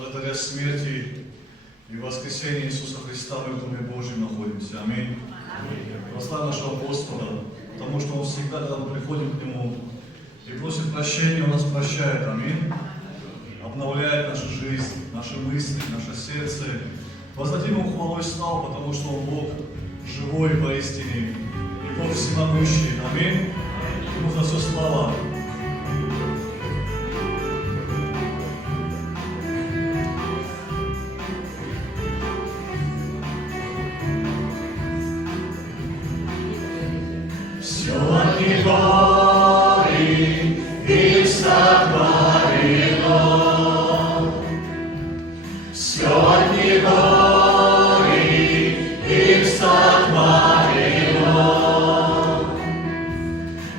Благодаря смерти и воскресению Иисуса Христа мы в Доме Божьем находимся. Аминь. Прославим нашего Господа, потому что Он всегда, когда мы приходим к Нему и просим прощения, Он нас прощает. Аминь. Обновляет нашу жизнь, наши мысли, наше сердце. Воздадим Ему хвалу и славу, потому что Он Бог живой поистине и Бог всемогущий. Аминь. Ему за все слава. Все от Него и сотворено, все от Него и сотворено,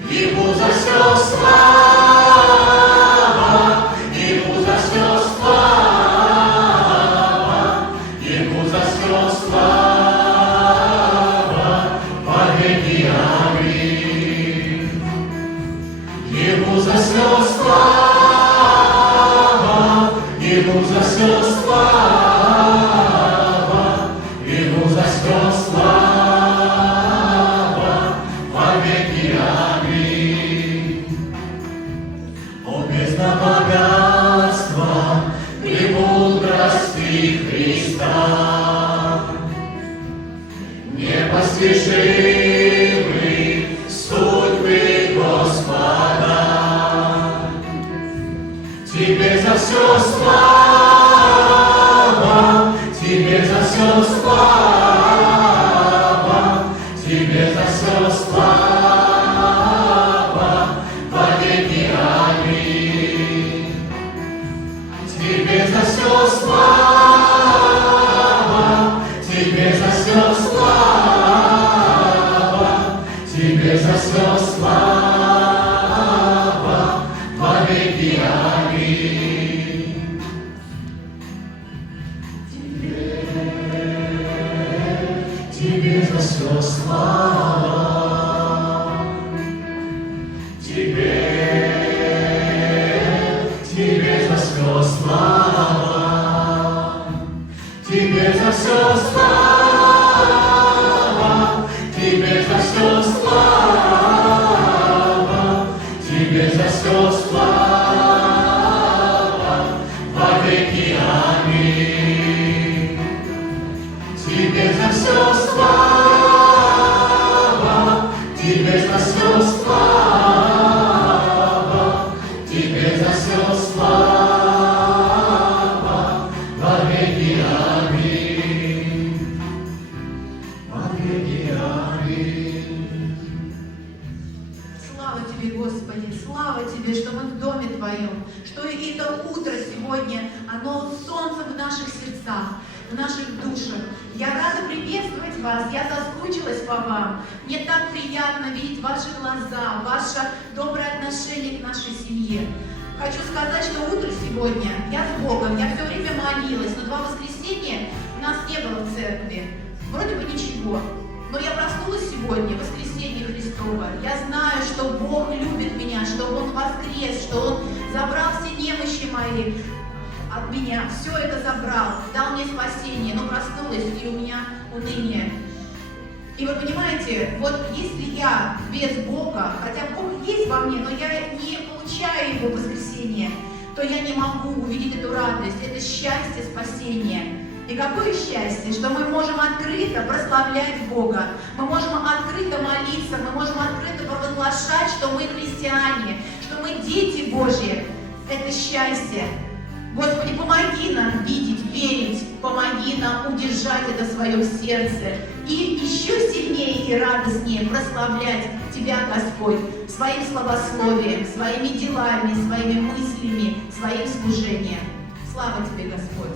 Ему за все слава, Ему за все слава, Ему за все слава, повеки аминь. Ему за все слава, Ему за все слава, Ему за все слава, повеки аминь. О, бездна богатства, премудрости Христа, непостижимы судьбы Господа. Тебе за все слава, Тебе за все слава, Тебе за все слава, повеки аминь. Тебе за все слава, Тебе за все слава, Тебе за все слава, повеки аминь. Тебе за все слава, Тебе за все слава, Тебе за все слава, Тебе за все слава, Тебе за все слава, повеки аминь. Тебе за все слава, Тебе за все слава, Тебе за все слава, повеки аминь. Повеки аминь. Слава Тебе, Господи, слава Тебе, что мы в доме Твоем, что и это утро сегодня, оно солнце в наших сердцах, в наших душах. Я рада приветствовать вас, я соскучилась по вам. Мне так приятно видеть ваши глаза, ваше доброе отношение к нашей семье. Хочу сказать, что утро сегодня я с Богом, я все время молилась, но 2 воскресенья у нас не было в церкви. Вроде бы ничего. Но я проснулась сегодня, воскресенье Христово. Я знаю, что Бог любит меня, что Он воскрес, что Он забрал все немощи мои от меня. Все это забрал, дал мне спасение, но проснулась, и у меня уныние. И вы понимаете, вот если я без Бога, хотя Бог есть во мне, но я не получаю Его воскресение, то я не могу увидеть эту радость, это счастье спасения. И какое счастье, что мы можем открыто прославлять Бога, мы можем открыто молиться, мы можем открыто провозглашать, что мы христиане, что мы дети Божьи. Это счастье. Господи, помоги нам видеть, верить, помоги нам удержать это в своем сердце и еще сильнее и радостнее прославлять Тебя, Господь, своим славословием, своими делами, своими мыслями, своим служением. Слава Тебе, Господь!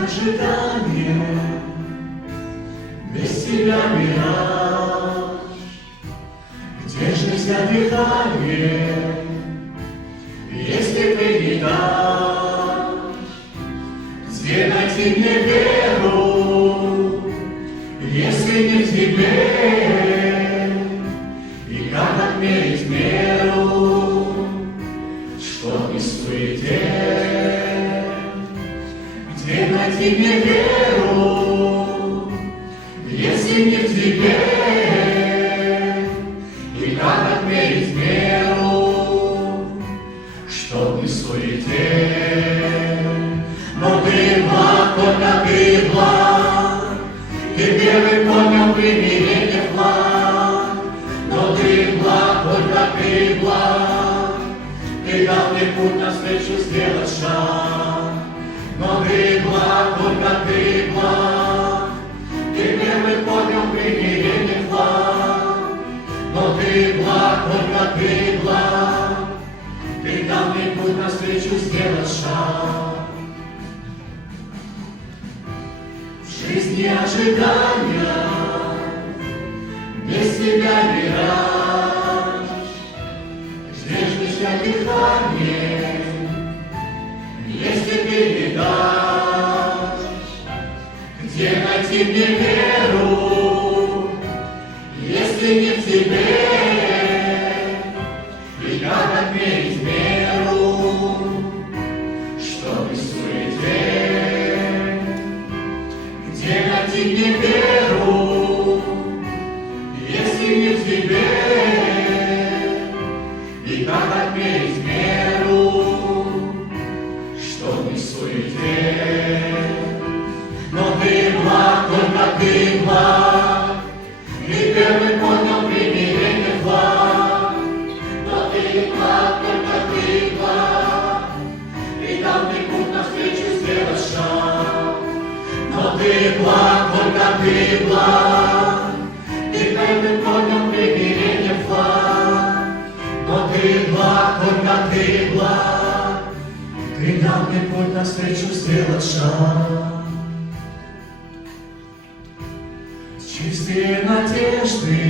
Ожидание, без тебя мираж, где же взять дыхание, если ты не дашь, где найти найти мне веру, если не в тебе? И как отмерить меру, чтоб не в суете? Где найти мне веру, если не в тебе? И как отмерить меру, чтоб не в суете? Но ты благ, только ты благ, и первый понял примирение флаг. Но ты благ, только ты благ, ты дал мне путь навстречу сделать шаг. Но ты благ, только ты благ, ты первый понял примирение флаг. Но ты благ, только ты благ, ты дал мне путь навстречу сделать шаг. В жизни ожидания, без тебя мираж, ждешь меня дыхание, если ты не дашь. Где найти мне веру, если не в тебе? И как отмерить меру, чтоб не в суете? Где найти мне веру, если не в тебе? И как отмерить меру, чтоб не в суете? Но ты благ, только ты благ, и первый понял примирение флаг. Но ты благ, только ты благ, и дал мне путь навстречу сделать шаг. Но ты благ, только ты благ, и первый понял примирение флаг. Но ты благ, только ты благ, ты дал мне путь навстречу сделать шаг. Чистые надежды,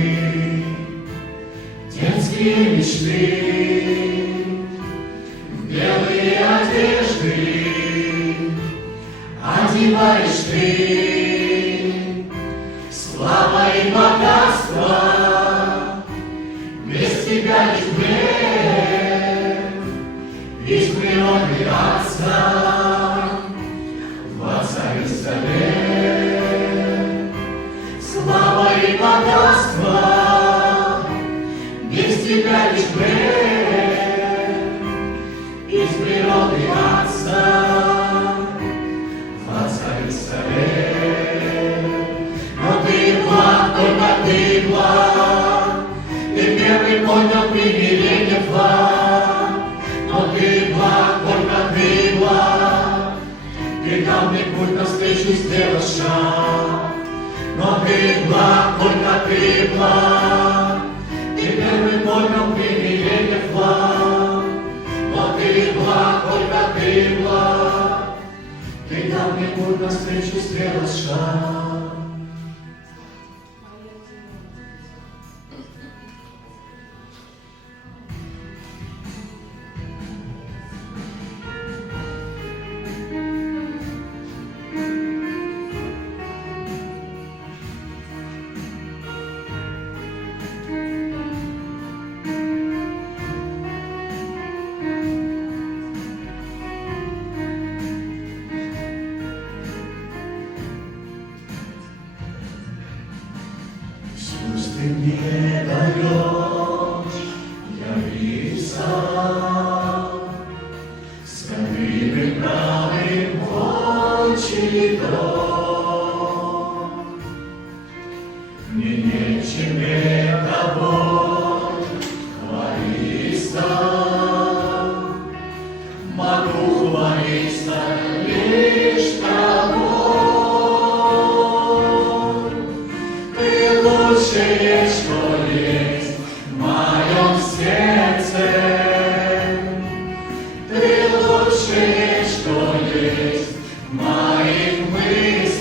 детские мечты, белые одежды одеваешь ты. Слава и богатство, без тебя лишь бред, из природы Отца, в Отца совет. Слава и богатство, без тебя лишь бред, из природы Отца, в Отца совет. Но ты благ, только ты благ, ты первый понял примирение флаг. Но ты благ, только ты благ, ты дал мне путь навстречу сделать шаг. Но ты благ, только ты благ, ты первый понял примирение флаг. Но ты благ, только ты благ, ты дал мне путь навстречу сделать шаг. Ты мне даешь явиться святым правым отчий дом. Мне нечем тобой хвалиться, могу хвалиться лишь тобой. Ты лучшее, что есть в моем сердце. Ты лучшее, что есть в моих мыслях.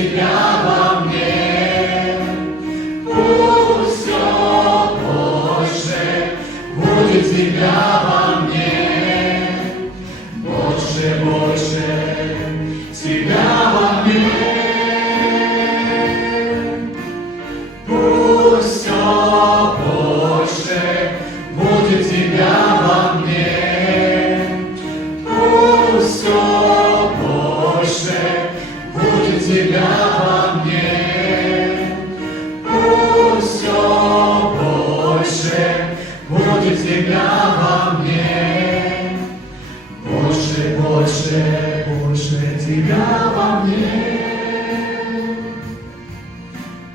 тебя во мне. Пусть все больше будет тебя во мне. Больше, больше тебя во мне. Пусть все больше будет тебя во мне. Пусть все больше будет тебя во мне. Пусть все больше будет тебя во мне. Больше, больше, больше тебя во мне.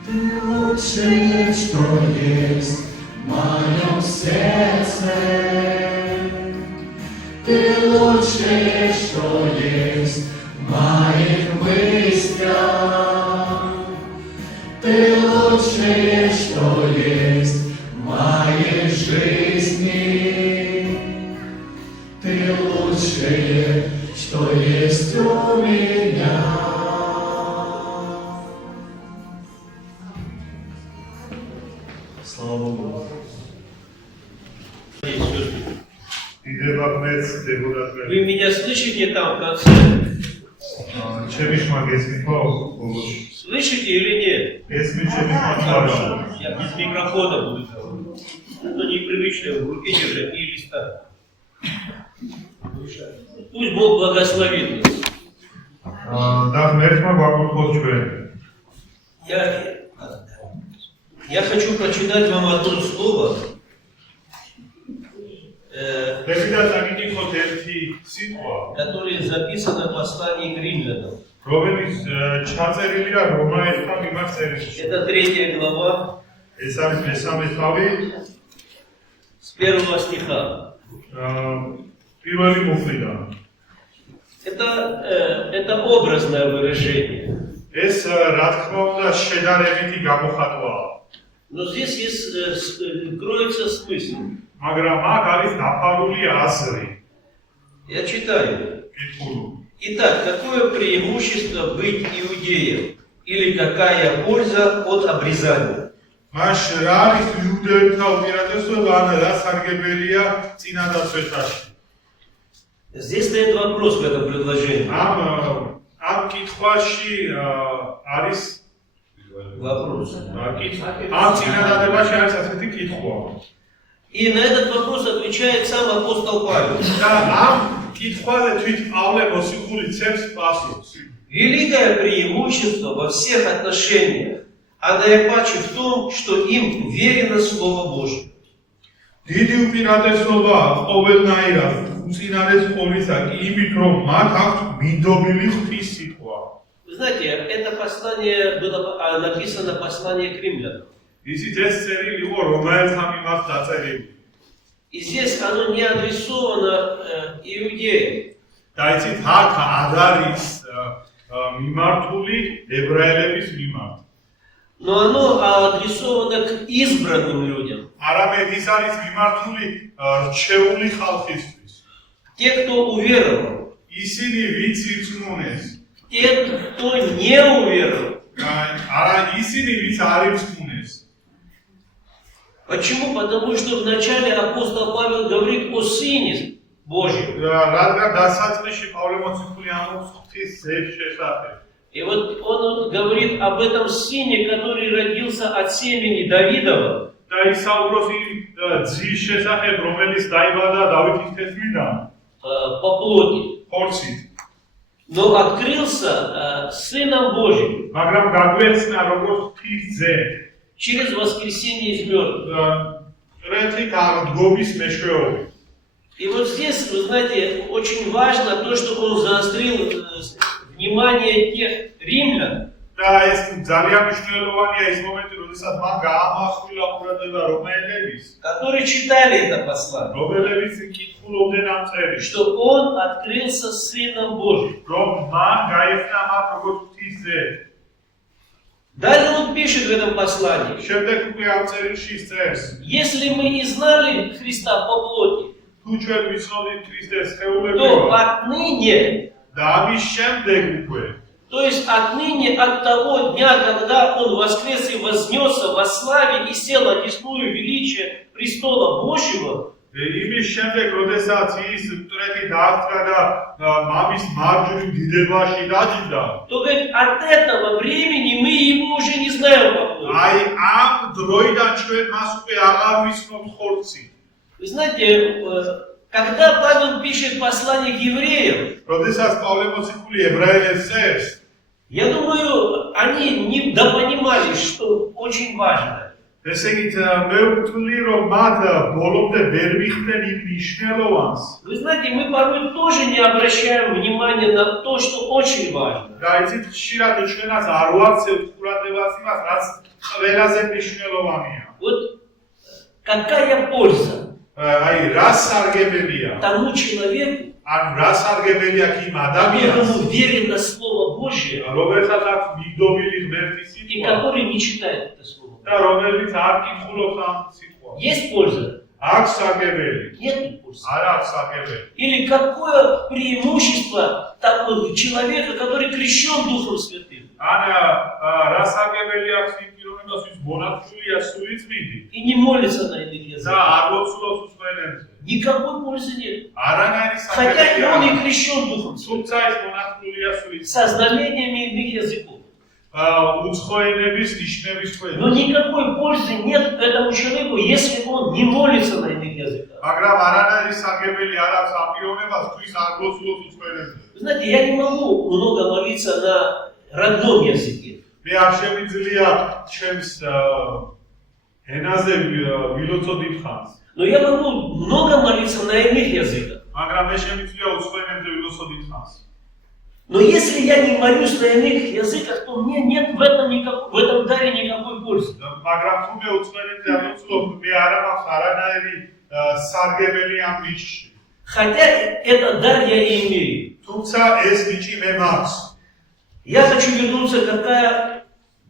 Ты лучшее, что есть в моем сердце. Ты лучшее, что есть в моих мыслях. Ты лучшее, что есть в моей жизни. Ты лучшее, что есть у меня. Слава Богу. Вы меня слышите там в конце? Слышите или нет? Хорошо. Я без микрофона буду говорить. Это непривычно в руке держать и листать. Пусть Бог благословит нас. Я хочу прочитать вам одно слово. Которое записано в послании к римлянам. Это 3 глава с 1 стиха. Это образное выражение. Но здесь есть, кроется смысл. Я читаю. Итак, какое преимущество быть иудеем? Или какая польза от обрезания? Здесь стоит вопрос в этом предложении. Вопрос. И на этот вопрос отвечает сам апостол Павел. Великое преимущество во всех отношениях, а наипаче в том, что им верено Слово Божие. Вы знаете, это послание было написано послание к римлянам. И здесь оно не адресовано иудеям. Но оно адресовано к избранным людям. Те, кто уверовал. Те, кто не уверовал. Почему? Потому что вначале апостол Павел говорит о Сыне Божьем. И вот он говорит об этом Сыне, который родился от семени Давидова. По плоти. Но открылся Сыном Божьим. Через воскресение из мертвых. И вот здесь, вы знаете, очень важно то, что он заострил внимание тех римлян, которые читали это послание, что он открылся Сыном Божьим. Далее он пишет в этом послании: если мы и знали Христа по плоти, то отныне То есть отныне, от того дня, когда Он воскрес и вознесся во славе и сел одесную величия престола Божьего, იმის შემდეგ, როდესაც ის მტრეთი დაასწრა და მამის მარჯვნივ დიდებაში დაჯდა, то говорит, от этого времени мы Его уже не знаем какой. აი ამ დროიდან ჩვენ მას უკვე აღარ ვიცნობთ ხორცი. Вы знаете, когда Павел пишет послание к евреям, როდესაც პავლე მოციქული ებრაელებს წერს, я думаю, они недопонимали, что очень важно. ესე იგი მე ვთვლი რომ მათ ბოლომდე ვერ მიხდნენ იმ მნიშვნელოვანს. Вы знаете, мы порой тоже не обращаем внимания на то, что очень важно. გაიცით, ხშირად ჩვენაც არ ვაქცევთ ყურადღებას იმას, რაც ყველაზე მნიშვნელოვანია. Вот какая польза აი რა სარგებელია? тому человеку, ან რა სარგებელია იმ ადამიანს, которому верено Слово Божье, რომელსაც აქვს მიგდობილი ღმერთის и სიტყვა который не читает это Слово. და რომელიც არ კითხულობს ამ სიტყვას. Есть польза? აქვს სარგებელი? Нет пользы. არ აქვს სარგებელი. Или какое преимущество такого человека, который крещен Духом Святым ან რა სარგებელი აქვს იმ პიროვნებას, ვის მონათლულია სული წმინდი и не молится на иных და языках? არ ლოცულობს უცხოენებზე. Никакой пользы нет. არანაირი Хотя и он სარგებელია. и крещен Духом Святым, თუმცა ის მონათლულია სული со знамениями иных языков. უცხოენების ნიშნების ქვეშ. Но никакой пользы нет этому человеку, если он не молится на иных языках. მაგრამ არანაირი სარგებელი არ აქვს ამ პიროვნებას, თუ ის არ ლოცულობს უცხოენებზე. Вы знаете, я не могу много молиться на родном языке. მე არ შემიძლია ჩემს ენაზე ვილოცოდით ხანს. Но я могу много молиться на иных языках. მაგრამ მე შემიძლია უცხოენებზე ვილოცოდით ხანს. Но если я не молюсь на иных языках, то мне нет в этом даре никакой пользы. მაგრამ თუ მე უცხოენებზე არ ლოცულობ, მე არ მაქვს არანაირი სარგებელი ამ ნიჭში. Хотя этот дар я и имею. თუმცა ეს ნიჭი მე მაქვს. Я хочу вернуться,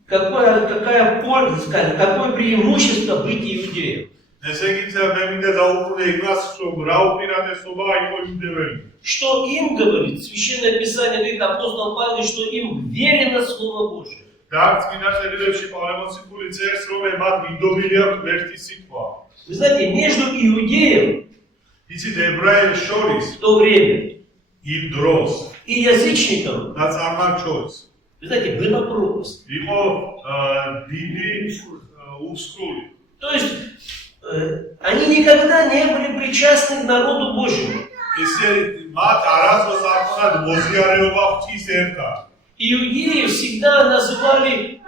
какая польза, сказать, какое преимущество быть иудеем. ესე იგი მე მინდა დაუბრუნდე იმას, რომ რა უპირატესობა იყო იუდეველს. Что им говорит, Священное Писание говорит, апостол Павел, что им верено Слово Божие. და წმინდა წერილებში პავლე მოციქული წერს, რომ მათ მიდობილი აქვს ღმერთის სიტყვა. Вы знаете, между иудеем იცით ებრაელს შორის в то время იმ დროს и язычником, და წარმართ შორის вы знаете, была пропасть. იყო დიდი უსრული. То есть они никогда не были причастны к народу Божьему. ესე მათ არასდროს არ ქონდათ მოზიარეობა ღვთის ერთად. Иудеи всегда называли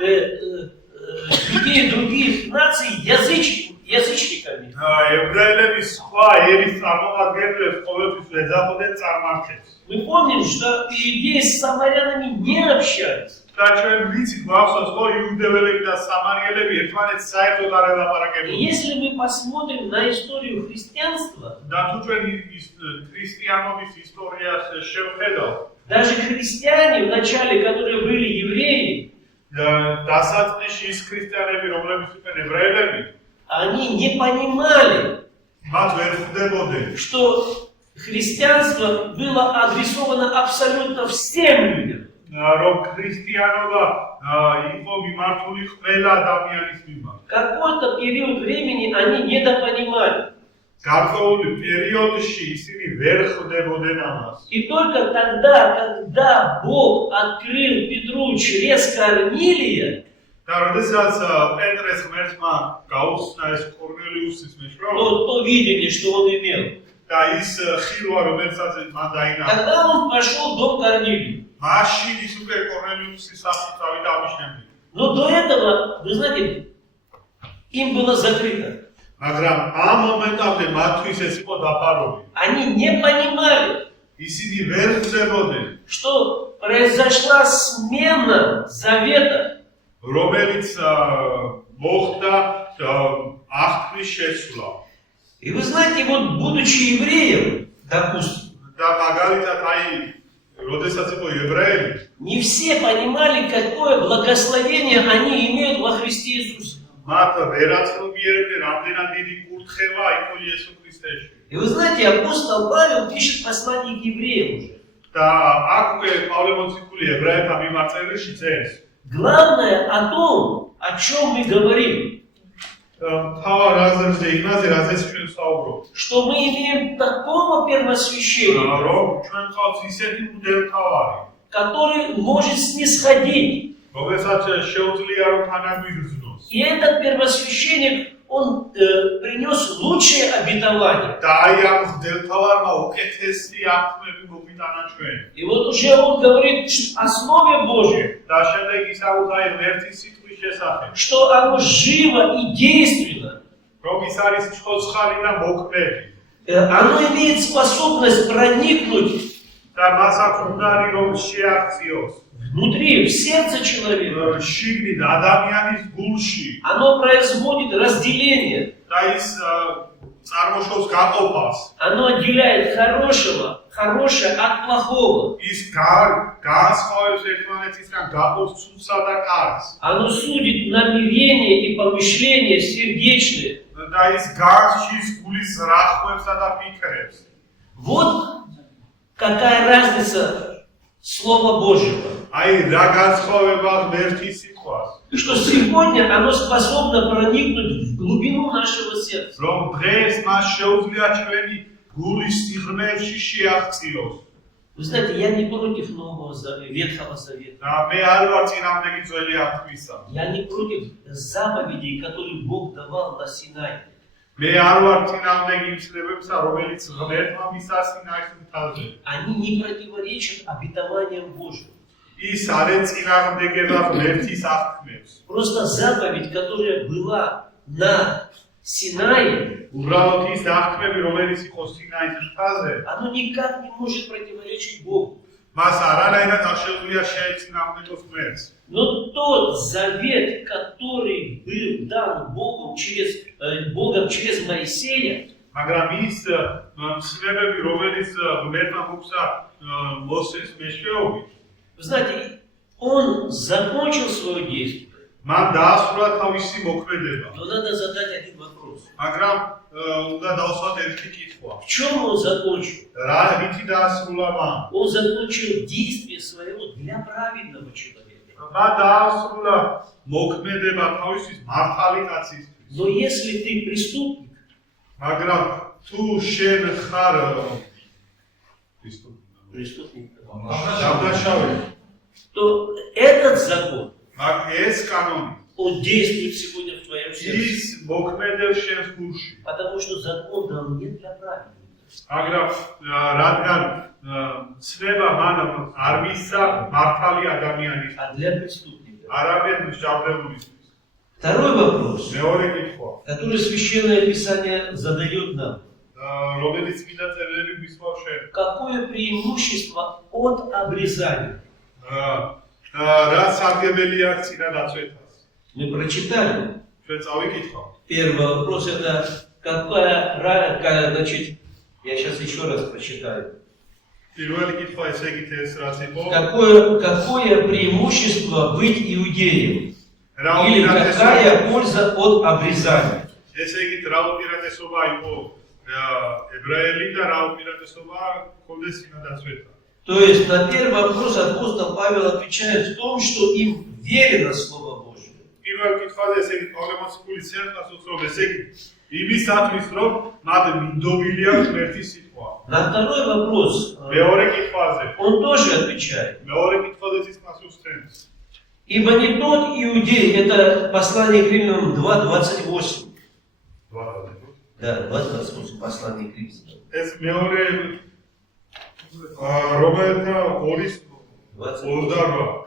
людей других наций язычниками. ებრაელები სხვა ერის წარმომადგენლებს ყოველთვის ეძახოდნენ წარმართებს. Мы помним, что иудеи с самарянами не общаются. და ჩვენ ვიცით, გვახსოვს, რომ იუდეველები და სამარიელები ერთმანეთს საერთოდ არ И ელაპარაკებოდნენ. если мы посмотрим на историю христианства, და თუ ჩვენ ქრისტიანობის ისტორიას შევხედავთ, даже христиане вначале, которые были евреи, დასაწყისში ის ქრისტიანები, რომლებიც იყვნენ ებრაელები, они не понимали, მათ ვერ ხვდებოდნენ, что христианство было адресовано абсолютно всем людям. რომ ქრისტიანობა იყო მიმართული ყველა ადამიანის მიმართ. Какой-то период времени они недопонимали. გარკვეული პერიოდში ისინი ვერ ხვდებოდნენ ამას. И только тогда, когда Бог открыл Петру через Корнилия, და როდესაც პეტრეს ღმერთმა გაუხსნა ეს კორნელიუსის მეშვეობა то видели, что он имел. და ის ხილვა, რომელსაც მან დაინახა, Тогда он пошел в дом Корнилия. მაშინ ის უკვე კორნელიუსის სახლში წავიდა ამის შემდეგ. Но до этого, вы знаете, им было закрыто. მაგრამ ამ მომენტამდე მათთვის ეს იყო დაფარული. Они не понимали, ისინი ვერ ხვდებოდნენ, что произошла смена завета. რომელიც მოხდა აღთქმის შესვლა. И вы знаете, вот будучи евреем, допустим, და მაგალითად აი, როდესაც იყო ებრაელი, не все понимали, какое благословение они имеют во Христе Иисусе. მათ ვერაცნობიერებდნენ, რამდენად დიდი კურთხევა იყო იესო ქრისტეში. И вы знаете, апостол Павел пишет послание к евреям уже. და და აქ უკვე პავლე მოციქული ებრაელთა მიმართ წერილში წერს. Главное о том, о чем мы говорим, თავარ რაზეზე იმაზე რაზეც ჩვენ საუბრობთ. что мы имеем такого первосвященника, რომ ჩვენ ყავს ისეთი მღვდელმთავარი, который может снисходить. რომელსაც შეუძლია რომ თანაგვიგრძნოს. И этот первосвященник, он принес лучшее обетование. და აი ამ მღვდელმთავარმა უკეთესი აღთქმები მოგვიტანა ჩვენ. И вот уже он говорит о Слове Божьем, და შემდეგ ის აუღაი ღმერთის სიტყვის შესახებ, что оно живо и действенно. რომ ის არის ცოცხალი და მოქმედი. Оно имеет способность проникнуть და მას აქვს უნარი რომ შეაქციოს. внутри, в сердце человека. შიგნით ადამიანის გულში Оно производит разделение. და ის წარმოშობს გაყოფას. Оно отделяет хорошее от плохого. ის განსხვავებს ერთმანეთისგან გაყოფს ცუდსა და კარგს. Оно судит намерения и помышления сердечные. და ის განსჯის გულის ზრახვებსა და ფიქრებს. Вот какая разница Слова Божьего. აი რა განსხვავება ღმერთის სიტყვას. Что сегодня оно способно проникнуть в глубину нашего сердца. რომ დღეს მას შეუძლია ჩვენი გულის სიღრმეებში შეაღწიოს. Вы знаете, я не против Нового Ветхого Завета. და მე არ ვარ წინამდეგი ძველი აღთქმისა. Я не против заповедей, которые Бог давал на Синае. მე არ ვარ წინამდეგი იმ ცნებებისა, რომელიც ღმერთმა მისცა სინაის მთაზე. Они не противоречат обетованиям Божьим. ის არ ეწინააღმდეგება ღმერთის აღთქმებს. Просто заповедь, которая была на Синае, უბრალოდ ის აღთქმები, რომელიც იყო სინაის მთაზე, оно никак не может противоречить Богу. მას არანაირად არ შეუძლია შეეწინააღმდეგოს ღმერთს. Но тот завет, который был дан Богом через Моисея, მაგრამ ის ცნებები, რომელიც ღმერთმა მოგვცა მოსეს მეშვეობით, вы знаете, он закончил свое действие. მან დაასრულა თავისი მოქმედება. Но надо задать один вопрос. მაგრამ უნდა დავსვათ ერთი კითხვა. В чем он закончил? რა ვითი დაასრულა მან? Он закончил действие своего для праведного человека. მან დაასრულა მოქმედება თავისთვის მართალი კაცისთვის. Но если ты преступник, მაგრამ თუ შენ ხარ преступник, დამნაშავე, то этот закон, მაგ ეს კანონი он действует сегодня в твоем сердце. ის მოქმედებს შენს გულში. Потому что закон дан не для праведных. მაგრამ რადგან ცნება მან არ მისცა მართალი ადამიანის, А для преступника. არამედ მსჯავრდებულისთვის. Второй вопрос, მეორე კითხვა, который Священное Писание задает нам. რომელიც წმინდა წერილები გვისვავს შენ. Какое преимущество от обрезания? რა სარგებელი აქვს წინა დაწვეთას? Мы прочитали. ჩვენ წავიკითხავთ. Первый вопрос это значит, я сейчас еще раз прочитаю. პირველი კითხვა ესე იგი ეს რაც იყო. Какое преимущество быть иудеем? რა Или უპირატესობა какая польза от обрезания? ესე იგი რა უპირატესობა იყო ებრაელი და რა უპირატესობა ჰქონდეს წინა დაწვეთა. То есть на первый вопрос апостол Павел отвечает в том, что им верено Слово Божье. პირველ კითხვაზე ესე იგი პავლე მოციქული წერს რომ ესე იგი იმისათვის რომ მათ მინდობილი აქვს ღმერთის სიტყვა. На второй вопрос მეორე კითხვაზე он тоже отвечает. მეორე კითხვაზე ის პასუხს წერს. Ибо не тот иудей, это послание к Римлянам 2:28. Да, 2:28 послание к Римлянам. ეს მეორე რომელთა 2:28.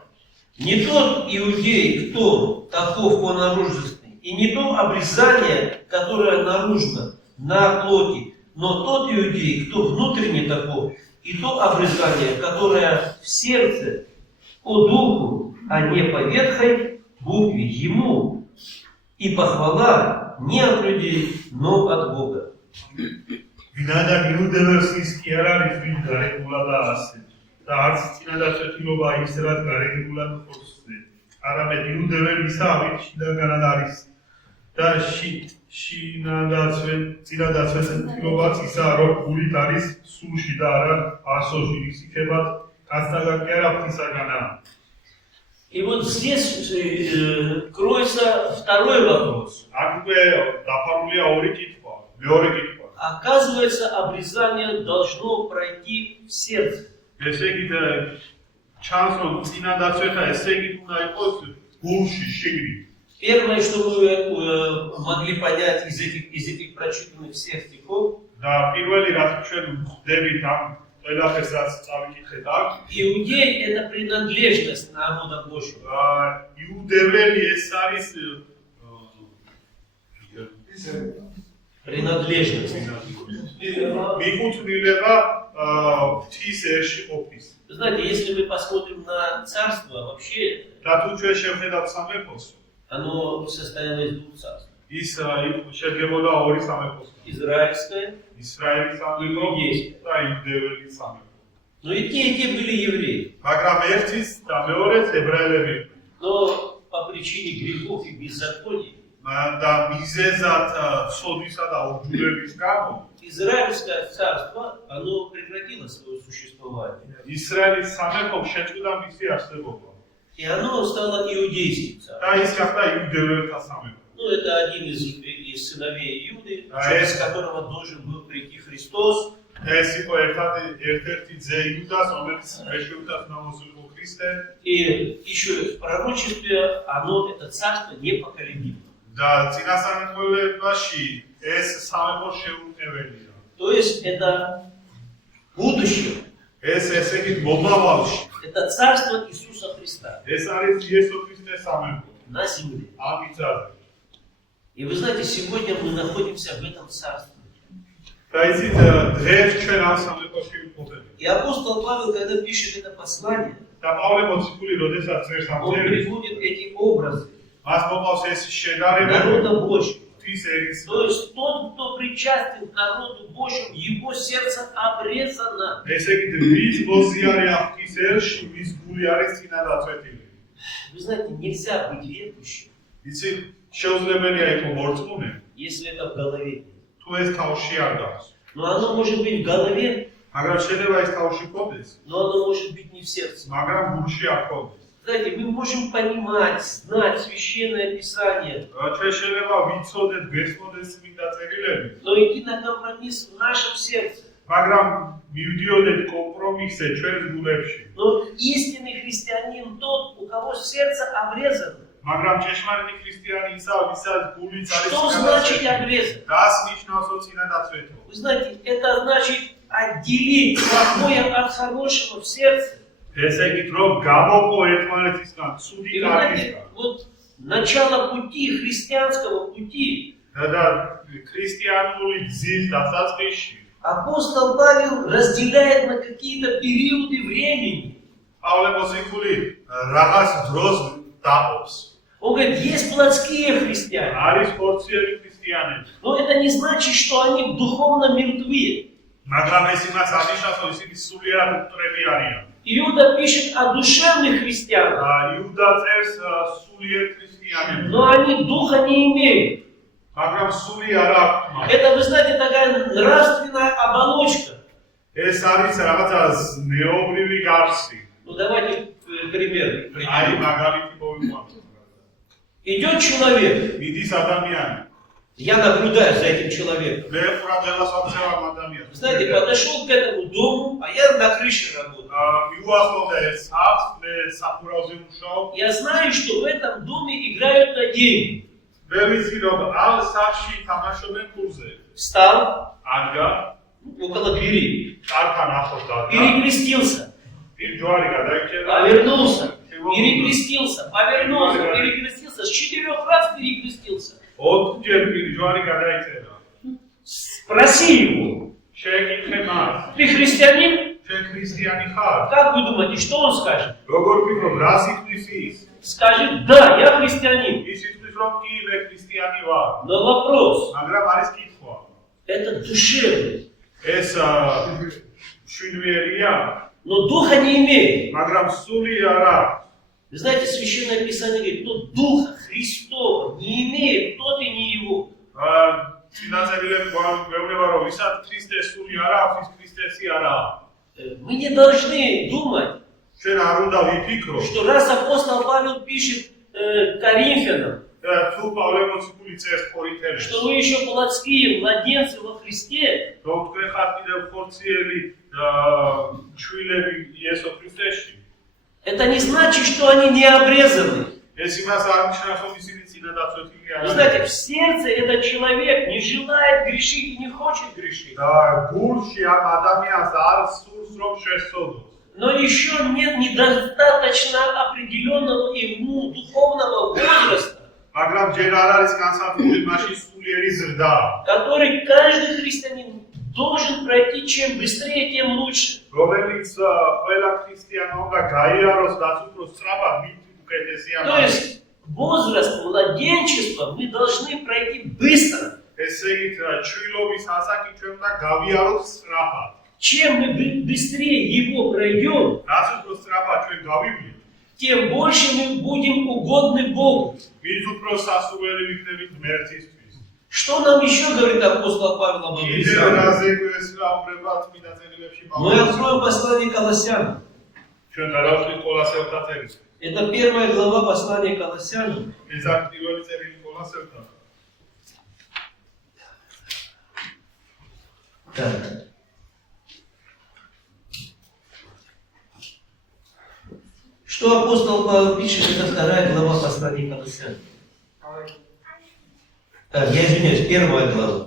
Не тот иудей, кто таков по наружности, и не то обрезание, которое наружно, на плоти, но тот иудей, кто внутренне таков, и то обрезание, которое в сердце, по духу, а не по ветхой букве ему, и похвала не от людей, но от Бога. ვინაიდან იუდეველს ის კი არ არის ვინ გარეგულა და ასე და არც წინა დაწვეთილობა ის რაც გარეგულად ხორცზე არამედ იუდეველი ისა ვით შინაგანად არის და წინადაცვეთილობაც ისაა, რომ გულით არის სულში და არა ასოში, ისიქებად გასტაგა კი არა ღვთისაგანა. И вот здесь кроется второй вопрос. აქვე დაფარულია ორი კითხვა, მეორე კითხვა. Оказывается, обрезание должно пройти в сердце. ესე იგი ჩანს რომ წინადაცვეთა ესე იგი უნდა იყოს გულში შიგნით. Первое, что мы могли понять из этих прочитанных всех стихов, და პირველი რაც ჩვენ ვხვდებით ამ ყველაფერს რაც წავიკითხეთ აქ, иудей – это принадлежность народа Божьего. იუდეველი ეს არის Принадлежность. მიკუთვნილება ღვთის ერში ყოფნის. Вы знаете, если мы посмотрим на царство, вообще და თუ ჩვენ შევხედავთ სამეფოს, оно состояло из двух царств. ის შედგებოდა ორი სამეფოს. Израильское ისრაელის სამეფო და იუდეველი სამეფო. но и те были евреи. მაგრამ ერთის და მეორეც ებრაელები იყვნენ. Но по причине грехов и беззаконий და მიზეზად სოდისა და ორჯულების გამო Израильское царство, оно прекратило свое существование. ისრაელის სამეფო შეწყვიტა მისი არსებობა. И оно стало иудейским царством. და ის გახდა იუდეველთა სამეფო. Ну, это один из сыновей Иуды, через которого должен был прийти Христос. ეს იყო ერთ-ერთი ძე იუდას, რომელიც მეშვეუთას უნდა მოსულიყო ქრისტე. И еще в пророчестве оно, это царство, непоколебимо. და წინასწარმეტყველებაში ეს სამეფო შეუყეველია. То есть это будущее. ეს ესე იგი მომავალში. Это царство Иисуса Христа ეს არის იესო ქრისტეს სამეფო на земле. ამ მიწაზე. И вы знаете, сегодня мы находимся в этом царстве. და იცით დღეს ჩვენ ამ სამეფოში ვყოფებით. И апостол Павел, когда пишет это послание, და პავლე მოციქული როდესაც წერს ამ он წერილს, приводит эти образы მას მოყავს ეს შედარება народа Божьего. ღვთის ერის. То есть тот, кто причастен к народу Божьему, его сердце обрезано. ესე იგი ვის მოზიარია ღვთის ერში, ვის გული არის წინადაცვეთილი. Вы знаете, нельзя быть верующим, იცით, შეუძლებელია იყო მორწმუნე, если это в голове нет. თუ ეს თავში არ გაქვს. Но оно может быть в голове, მაგრამ შეიძლება ეს თავში ყოფდეს, но оно может быть не в сердце. მაგრამ გულში არ ყოფდეს. Знаете, мы можем понимать, знать Священное Писание, ჩვენ შეიძლება ვიცოდეთ, გესმოდეთ წმინდა წერილები, но идти на компромисс в нашем сердце. მაგრამ მივდიოდეთ კომპრომისზე ჩვენს გულებში. Но истинный христианин тот, у кого сердце обрезано. მაგრამ ჭეშმარიტი ქრისტიანი ისაა, ვისაც გულიც არის Что значит обрезано? დას ნიშნავსო წინადაცვეთო. Вы знаете, это значит отделить плохое от хорошего в сердце. ესე იგი, რომ გამოვყო ერთმანეთისგან ცუდი И вы знаете, კარგისგან. вот начало пути, христианского пути, და ქრისტიანული გზის დასაწყისში апостол Павел разделяет на какие-то периоды времени. პავლე მოციქული რაღაც დროს დაყოფს. Он говорит, есть плотские христиане, არის ფორციელი ქრისტიანები. но это не значит, что они духовно мертвы. მაგრამ ეს იმას აღნიშნავს, რომ ისინი სულიერად მკვდრები არიან. Иуда пишет о душевных христианах, იუდა წერს სულიერ ქრისტიანებს, но они духа не имеют. მაგრამ სული არ აქვს მათ. Это, вы знаете, такая нравственная оболочка. ეს არის რაღაცა ნეობრივი გარსი. Ну давайте пример აი приведем. მაგალითი მოვიყვანოთ. Идет человек, მიდის ადამიანი. я наблюдаю за этим человеком. მე ყურადღებას ვაქცევ ამ ადამიანს. Знаете, подошел к этому дому, а я на крыше работаю. მიუახლოვდა ეს სახლს, მე საფურავზე მუშაობ. Я знаю, что в этом доме играют на деньги. მე ვიცი რომ ამ სახლში თამაშობენ ფულზე. Встал ადგა, около двери, კართან ახლოს დადგა. перекрестился, ჯვარი გადაიქცევა. повернулся, перекрестился, повернулся, перекрестился, с 4 раз перекрестился. 4 ჯვარი გადაიქცევა. Спроси его, შეკითხე მას. ты христианин? შენ ქრისტიანი ხარ? Как вы думаете, что он скажет? როგორ ფიქრობ, რა სიტყვის ის? Скажет, да, я христианин. ის სიტყვის რომ კი მე ქრისტიანი ვარ. Но вопрос, მაგრამ არის კითხვა. это душевный, ეს შვიდვიერია, но духа не имеет. მაგრამ სული არ აქვს. Вы знаете, Священное Писание говорит, кто Духа Христова не имеет, тот и не что раз апостол Павел пишет Коринфянам, თუ პავლე მოციქული წერს კორინთელებს, что вы еще плотские младенцы во Христе, რომ თქვენ ხართ კიდევ ხორციელი ჩვილები იესო ქრისტეში. это не значит, что они не обрезаны. ეს იმას არ ნიშნავს, რომ ისინი წინადაცვეთილი Вы არიან. знаете, в сердце этот человек не желает грешить и не хочет грешить. და გულში ამ ადამიანს არ სურს რომ შესწოდოს. Но еще нет недостаточно определенного ему духовного возраста, მაგრამ ჯერ არ არის განსაზღვრული მაშინ სულიერი ზრდა, который каждый христианин должен пройти чем быстрее, тем лучше. რომელიც ყველა ქრისტიანმა უნდა გაიაროს რაც უფრო სწრაფად, მით უკეთესია То მას. есть возраст младенчества мы должны пройти быстро. ესე იგი, ჩვილობის ასაკი ჩვენ უნდა გავიაროთ სწრაფად. Чем мы быстрее его пройдем, რაც უფრო სწრაფად ჩვენ გავივლით, тем больше мы будем угодны Богу. მით უფრო სასურველი ვიქნებით ღმერთისთვის. Что нам еще говорит апостол Павел об კიდევ обрезании? რაზე გვესწავლება წმინდა წერილებში Мы პავლე. откроем послание Колоссянам. ჩვენ გადავწყვით კოლასელთა წერილს. Это первая глава послания Колоссянам. ეს არის პირველი წერილი კოლასელთა. Так. Что апостол Павел пишет, это вторая глава послания Колоссянам. Так, я извиняюсь, первая глава.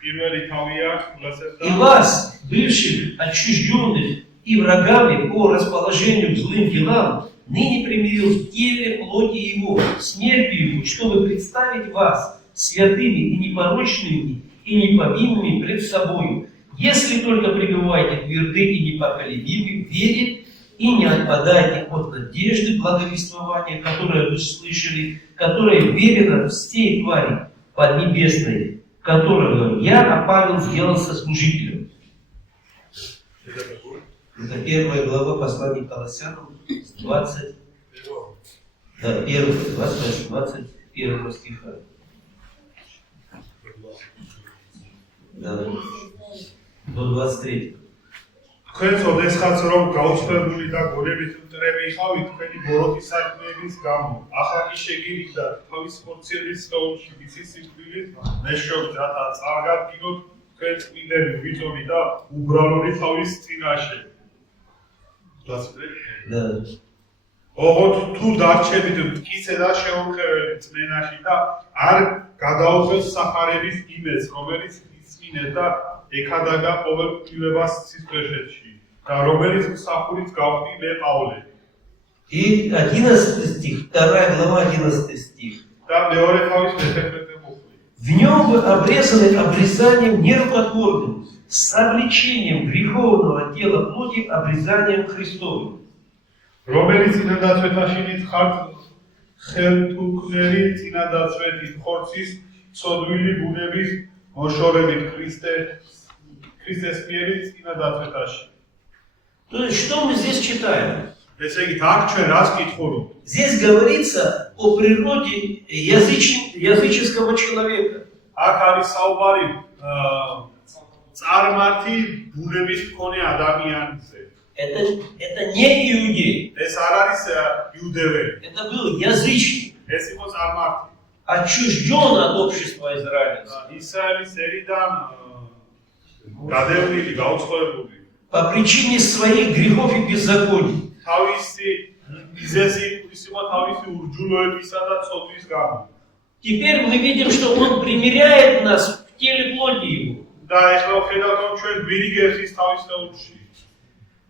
პირველი თავია И კოლასელთა. вас, бывших отчужденных и врагами по расположению к злым делам, ныне примирил в теле плоти его, смертью его, чтобы представить вас святыми и непорочными и неповинными пред собою, если только пребываете тверды и непоколебимы в вере и не отпадаете от надежды благовествования, которое вы слышали, которое верено всей твари поднебесной, которого я, а Павел, сделался служителем. Это первая глава послания Колоссянам, 21 стиха. Да, до 23. თქვენ წოდესხაც რომ გაუცდებული და გონებით მტრები იყავით თქვენი ბოროტის საქმეების გამო. ახლა კი შეგირიხდათ თავის ხორციელის სწავლში ვიცი სიკვდილით, მეშობთ რათა წარგადგინოთ თქვენ წმინდები ვიწონი და უბრალოდი თავის წინაშე. Да. ოღონდ თუ დარჩებით მტკიცე და შეუმხეველი წმენაში და არ გადაუხელს სახარების იმედს, რომელიც ისმინეთ და ეკადაგა ყოველ კვლევას სისწრაფეში და რომელიც მსახურით გავხდი მე პავლე. И 11 стих, вторая глава, 11 стих. და მეორე თავის მე-11 მუხლი. В нем вы обрезаны обрезанием нерукотворным, с обличением греховного тела плоти обрезанием Христовым. რომელიც წინადაცვეთაშინით ხართ ხელთუქმნელი წინადაცვეთით ხორცის ცოდვილი ბუნების მოშორებით ქრისტეს მიერი წინადაცვეთაში. То есть, что мы здесь читаем? ესე იგი, აქ ჩვენ რას კითხულობთ? Здесь говорится о природе языческого человека. აქ არის საუბარი წარმართი ბუნების მქონე ადამიანზე. Это не иудей, ეს არ არის იუდეველი, это был язычник, ეს იყო წარმართი. отчужден от общества Израиля. ისრაელის ერიდან გადევნილი, გაუცხოებული. По причине своих грехов и беззаконий. თავისი მიზეზი ის იყო თავისი ურჯულოებისა და ცოდვის გამო. Теперь мы видим, что он примиряет нас в теле плоти его. და ეხლა ვხედავთ, რომ ჩვენ გვირიგებთ თავის თეორში.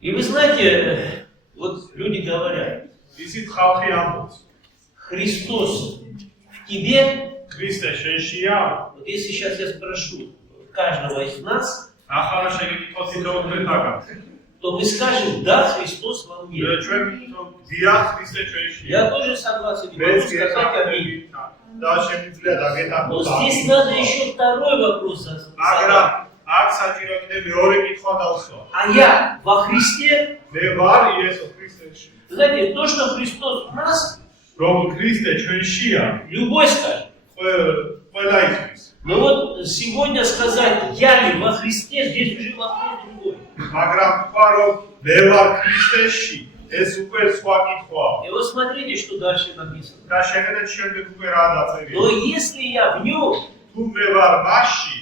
И вы знаете, вот люди говорят, ისიც ხალხი ამბობს, Христос в тебе, ქრისტე შენშია, вот если сейчас я спрошу каждого из нас, ახლა შეგეკითხოთ თითოეულთაგან. то мы скажем, да, Христос во мне. ჩვენ ვიტყვით, დიახ, ქრისტე შენშია. Я тоже согласен, не могу сказать аминь. და შემიძლია Но დაგეთანხმოთ. здесь надо еще второй вопрос задать. მაგრამ აქ საჭირო კიდე მეორე კითხვა დავსვა. А я во Христе, მე ვარ იესო ქრისტეში. знаете, то, что Христос в нас, რომ ქრისტე ჩვენშია, любой скажет. ყველა ისთვის. Но вот сегодня сказать, я ли во Христе, здесь уже вопрос другой. მაგრამ თქვა რომ მე ვარ ქრისტეში, ეს უკვე სხვა კითხვაა. И вот смотрите, что дальше написано. და შეხედეთ შემდეგ უკვე რა დაწერია. Но если я в нем, თუ მე ვარ მასში,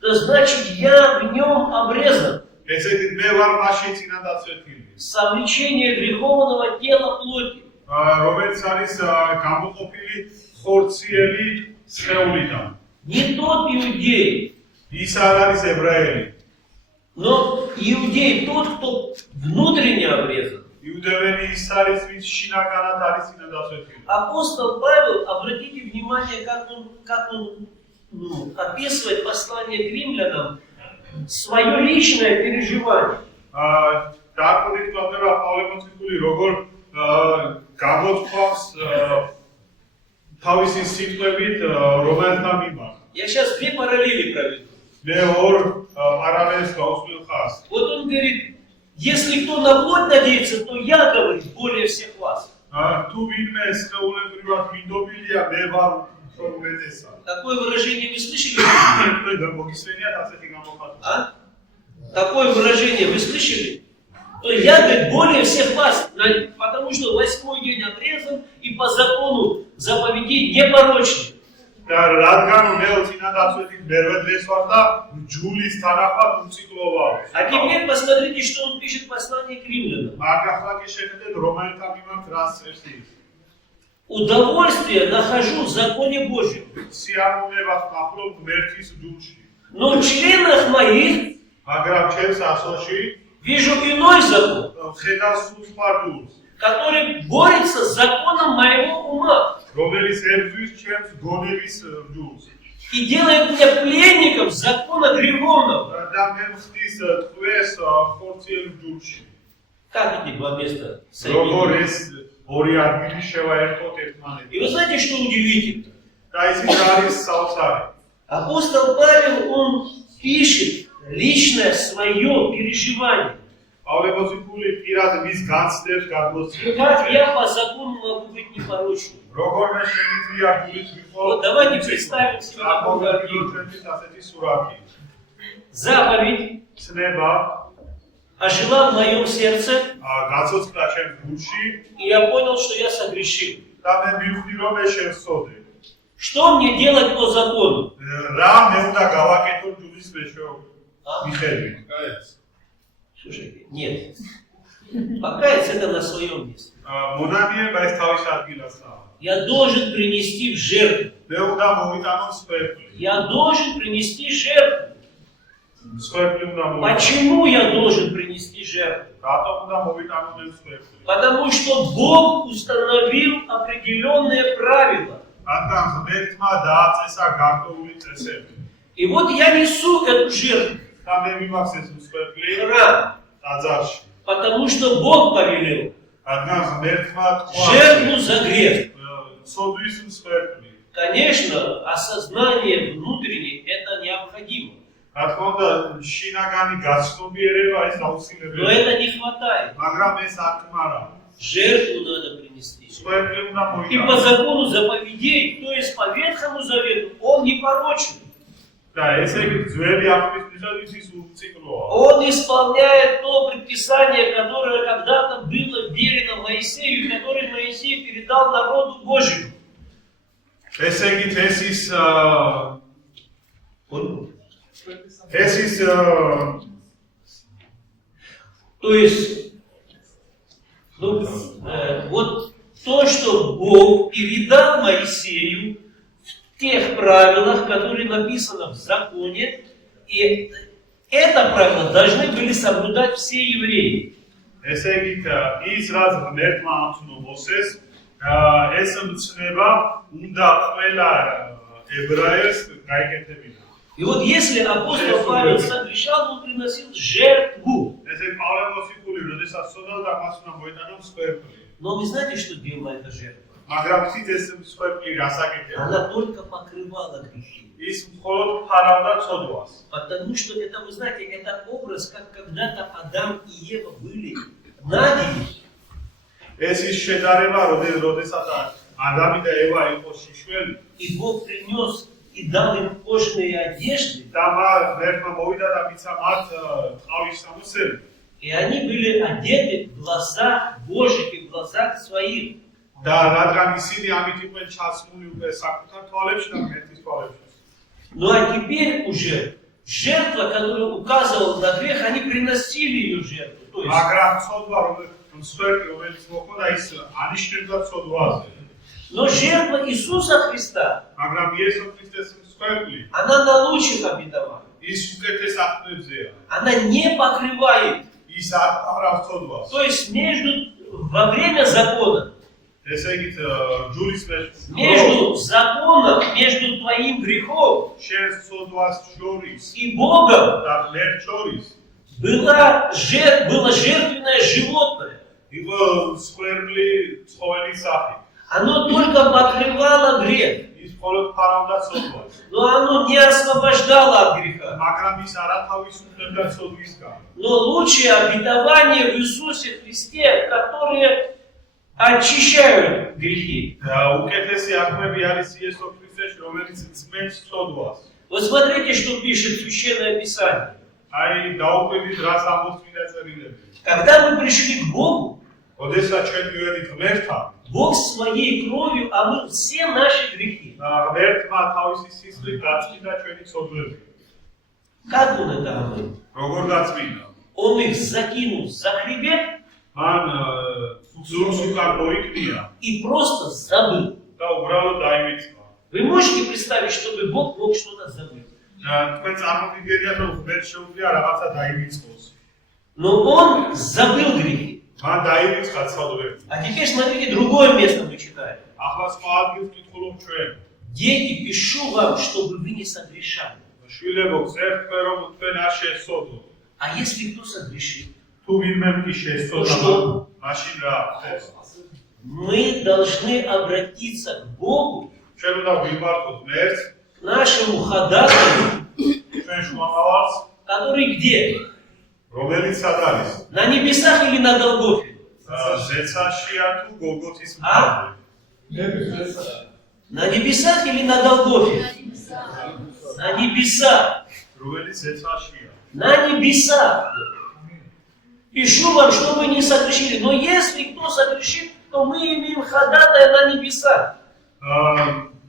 то значит я в нем обрезан. ესე იგი მე ვარ მასში წინადაცვეთილი. Совлечение греховного тела плоти. რომელიც არის გამოყოფილი ხორციელი სხეულიდან. Не тот иудей, ის არ არის ებრაელი. но иудей тот, кто внутренне обрезан. იუდეველი ის არის, ვის შინაგანად არის წინადაცვეთილი. Апостол Павел, обратите внимание, как он описывает послание к римлянам, свое личное переживание. დააკვირდით ვაწერა პავლე მოციქული როგორ გამოთქვამს თავისი სიტყვებით რომელთა მიმართ. Я сейчас две параллели проведу. მე ორ პარალელს გავსვი ხას. Вот он говорит, если кто на плоть надеется, то я, говорит, более всех вас. თუ ვინმე სხეულებრივად მინდობილია, მე ვარ უფრო უმეტესად. Такое выражение вы слышали? მოგისმენიათ ასეთი გამოხატვა? А? Такое выражение вы слышали? То я, говорит, более всех вас, потому что 8-й день обрезан и по закону заповедей непорочный. და რადგან მე წინადაცვეთით მერვე დღეს ვარ და ჯულის თანახმად უციკლო ვარ. А теперь посмотрите, что он пишет в послании к римлянам. ახლა კი შეხედეთ რომელთა მიმართ რას წერს ის. Удовольствие нахожу в законе Божьем. სიამოვნებას ვახლობ ღმერთის ჯულში. Но в членах моих მაგრამ ჩემს ასოში вижу иной закон, ხედავს სულ სხვა ჯულს, который борется с законом моего ума რომელიც ებრძვის ჩემს გონების ჯულს. и делает меня пленником закона греховного. და მე მხდის ტყვეს ხორციელ ჯულში. Как эти два места როგორ соединены? ეს ორი ადგილი შევაერთოთ ერთმანეთთან. И вы знаете, что удивительно? და ისიც არის საოცარი. Апостол Павел, он пишет личное свое переживание. პავლე მოციქული პირად მის განცდებს გადმოსცემს. Как я по закону могу быть непорочным? როგორ მე შემიძლია გულით ვიყო? Вот давайте представим себе такую картину. ჩვენთვის ასეთი სურათი. Заповедь ცნება ожила в моем сердце, გაცოცხლა ჩემს გულში и я понял, что я согрешил. და მე მივხვდი რომ მე შევსწოდე. Что мне делать по закону? რა მე უნდა გავაკეთო ჯულის А? მიხედვით? Слушайте, нет. Покаяться это на своем месте. მონანიება ეს თავის ადგილასაა. Я должен принести в жертву. მე უნდა მოვიტანო სვეტლი. Я должен принести жертву. სვეტლი უნდა მოვიტანო. Почему я должен принести жертву? რატომ უნდა მოვიტანო მე სვეტლი? Потому что Бог установил определенные правила. რადგან ღმერთმა დააწესა გარკვეული წესები. И вот я несу эту жертву და მე მიმახს ეს სვეტლი в храм, ტაძარში. потому что Бог повелел რადგან ღმერთმა თქვა жертву за грех. სოდვის სვეტლი. Конечно, осознание внутреннее это необходимо, რა თქმა უნდა, შინაგანი გაცნობიერება ეს но აუცილებელია. это не хватает. მაგრამ ეს არ ქმარა. Жертву надо принести. სვეტლი უნდა И по მოიტანო. закону заповедей, то есть по Ветхому Завету, он непорочен. და ესე იგი ძველი აღთქმის მიხედვით ის უციკლოა. Он исполняет то предписание, которое когда-то было верено Моисею, которое Моисей передал народу Божьему. ესე იგი ეს ის То есть, вот то, что Бог передал Моисею в тех правилах, которые написаны в законе, и это правило должны были соблюдать все евреи. ესე იგი ის რაც ღმერთმა ამცნო მოსეს ეს მცნება უნდა ყველა ებრაელს გაიკეთებინა. И вот если апостол Павел согрешал, он приносил жертву. ესე პავლე მოციქული როდესაც სოდალ და მას უნდა მოიტანო სვეტლი. Но вы знаете, что делала эта жертва? მაგრამ ცით ეს სვეტლი რასაკეთებდა? Она только покрывала грехи. ის მხოლოდ ფარავდა ცოდვას. Потому что это, вы знаете, это образ, как когда-то Адам и Ева были нагими. ეს ის შედარება, როდესაც ადამი და ევა იყო შიშველი И Бог принес и дал им кожаные одежды. და ღმერთმა მოვიდა და მიცა მათ ყავის სამოსელი. И И они были одеты в глазах Божьих и в глазах своих. და რადგან ისინი ამით იყვნენ ჩაცმული უკვე საკუთარ თვალებში და ღმერთის თვალებში. Ну а теперь уже жертва, которая указывала на грех, они приносили ее жертву. То есть, მაგრამ ცოდვა რომელიც მოხდა ის ანიშნებდა ცოდვაზე. но жертва Иисуса Христа, მაგრამ იესო ქრისტეს მსხვერპლი она на лучших обетованиях. ის უკეთეს აღქმებზეა. Она не покрывает. ის არ ყავს ცოდვას. То есть во время закона, ესე იგი ჯულის между законом, между твоим грехом შენს ცოდვას შორის и Богом და ღმერთ შორის было жертвенное животное. იყო მსხვერპლი ცხოველის სახე. Оно только покрывало грех, ის მხოლოდ ფარავდა ცოდვას. но оно не освобождало от греха. მაგრამ ის არავისუფლებდა ცოდვისგან. Но лучшие обетования в Иисусе Христе, которые очищают грехи. უკეთესი აღქმები არის იესო ქრისტეში, რომელიც ძმებს ცოდვას. Вот смотрите, что пишет Священное Писание. აი დაუკვირდით რას ამბობს წმინდა წერილები. Когда мы пришли к Богу, ოდესაც ჩვენ მივედით ღმერთთან, Бог своей кровью омыл все наши грехи. ღმერთმა თავისი სისხლით გაწმინდა ჩვენი ცოდვები. Как Он это омыл? როგორ გაწმინდა? Он их закинул за хребет მან ზურგს უკან მოიკნია и просто забыл. და უბრალოდ დაივიწყა. Вы можете представить, чтобы Бог мог что-то забыть? თქვენ წარმოგიდგენიათ, რომ ღმერთს შეუძლია რაღაცა დაივიწყოს. Но Он забыл грехи. მან დაივიწყა ცოდვები. А теперь смотрите, другое место мы читаем. ახლა სხვა ადგილს ვკითხულობ ჩვენ. Дети, пишу вам, чтобы вы не согрешали. შვილებო, წერთ თქვენ, რომ თქვენ არ შეესწოდოთ. А если кто согрешит? თუ ვინმე კი შეესწოდა, Что? მაშინ რა ხდება? Мы должны обратиться к Богу, ჩვენ უნდა ვიმართოთ ღმერთს, к нашему ходатаю, ჩვენ შუამავალს, который где? რომელიც სად არის? На небесах или на Голгофе? ზეცაშია თუ გოლგოთის მთაზე? На небесах или на Голгофе? На небесах. რომელიც ზეცაშია. На небесах. Пишу вам, что вы не согрешили. Но если кто согрешит, то мы имеем ходатая на небесах.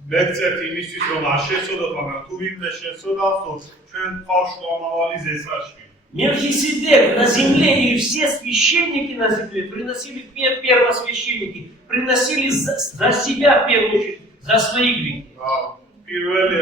მეგწერთ იმისთვის, რომ არ შეესწოდოთ, მაგრამ თუ ვინმე შეესწოდათ, ჩვენ ყავს შუამავალი ზეცაში. Мелхиседек на земле и все священники на земле приносили, первосвященники, приносили за себя в первую очередь, за свои грехи. პირველი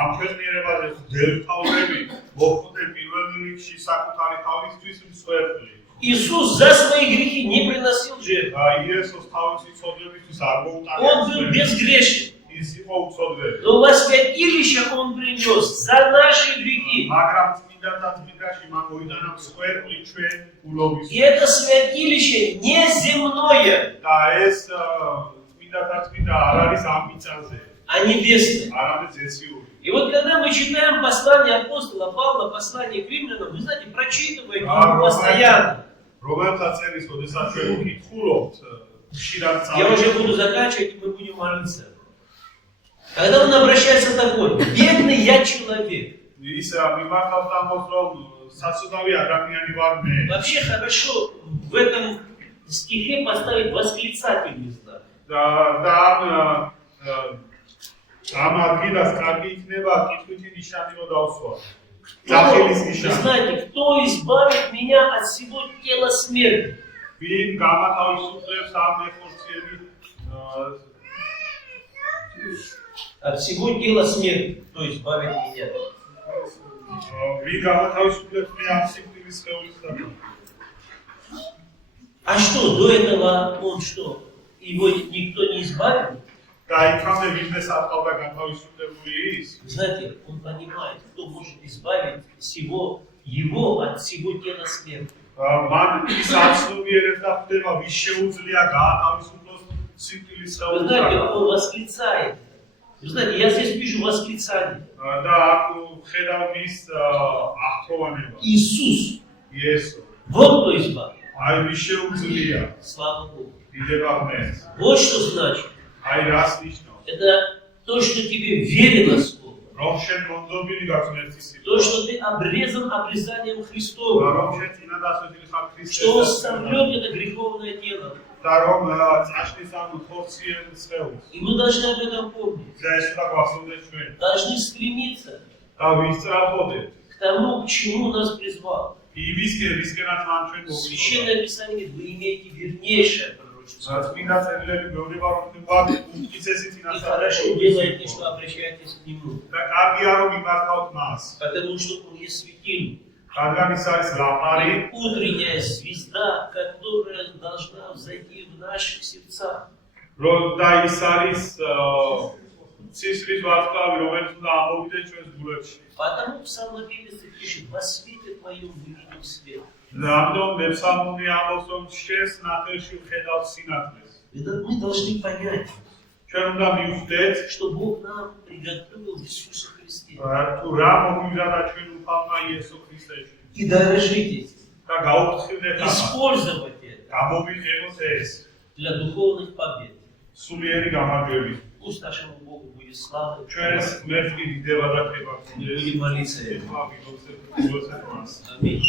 ამ ქვეყნიერებაზე ძელთავები მოხვდნენ პირველ რიგში საკუთარი თავისთვის მსხვერპლი. Иисус за свои грехи не приносил жертв. იესოს თავისი ცოდვებისთვის არ მოუტანა. Он был безгрешен. ის იყო უცოდველი. Но во святилище Он принес за наши грехи. მაგრამ წმინდათა წმინდაში მან მოიტანა მსხვერპლი ჩვენ გულობის. И это святилище не земное, და ეს წმინდათა წმინდა არ არის ამ მიწაზე, а небесное. არამედ ზეციური. И вот когда мы читаем послание апостола Павла, послание к римлянам, вы знаете, прочитываем его постоянно. რომელსაც წერის, ოდესაც ჩვენ ვკითხულობთ, ხშირად Я уже буду заканчивать, и мы будем молиться. Когда он обращается такой, бедный я человек. ის მიმართავს ამბობს, რომ საცუდავი ადამიანი ვარ მე. Вообще хорошо в этом стихе поставить восклицательный знак. და ამ ადგილას კარგი იქნება კითხვითი ნიშანი რომ დავსვა. ძახილის Вы ნიშანი. знаете, кто избавит меня от всего тела смерти? ვინ გამათავისუფლებს ამ მეხორციელი От всего тела смерти, кто избавит меня? ვინ გამათავისუფლებს მე ამ სიკვდილის სხეულისგან? А что, до этого он что? Его никто не избавил? და იქამდე ვინმე საწავდა გათავისუფლებული ის? Вы знаете, он понимает, кто может избавить его от всего тела смерти. მან ის აცნობიერებს და ხვდება ვის შეუძლია გაათავისუფლოს სიკვდილის Вы знаете, სხეულისგან. он восклицает. Вы знаете, я здесь вижу восклицание. და აქ ხედავ მის აღთხოვანებას. Иисус, იესო. вот кто избавит. აი ვის შეუძლია? Слава Богу. დიდება ღმერთს. Вот что значит. აი რას ნიშნავს? Это то, что тебе верено Слово. რომ შენ მონდობილი გაქვს ერთის То, что ты обрезан обрезанием Христовым. რომ შენ წინადასვენილი ხარ Что Он ქრისტეს сомлет это греховное тело. და რომ წაშლის ამ ხორციელ სხეულს И мы должны об этом помнить. და ეს უნდა გვახსოვდეს ჩვენ Должны стремиться და ვისწრაფოდეთ к тому, к чему нас призвал. ვისკენაც მან ჩვენ მოვიდა Священное Писание говорит, вы имеете вернейшее пророчество. წმინდა წერილები მეუბნება რომ თქვენ უკეთესი И წინასწარ хорошо делаете, что обращаетесь к Нему. და კარგია რომ იმართავთ მას Потому что Он есть светильник. რადგან ის არის ლამარი Утренняя звезда, которая должна взойти в наших сердцах. რომ და ის არის ცისრის ვარსკვლავი რომელიც უნდა ამოვიდეს ჩვენს გულებში Потому псалмопевец пишет, во свете Твоем мы видим свет. რამიტომ მეფსალმუნი ამბობს რომ შენს ნახევში ვხედავ სინათლეს Мы должны понять, ჩვენ უნდა მივხვდეთ что Бог нам приготовил в Иисусе Христе. თუ რა მოგვიზადა ჩვენ უფალმა იესო ქრისტეში И дорожить этим. და გაუფრთხილდეთ ამას Использовать это გამოვიყენოთ ეს для духовных побед. სულიერი გამარჯვებით Пусть нашему Богу будет слава. ჩვენს ღმერთს კი დიდება და ქება И будем молиться Ему. Аминь.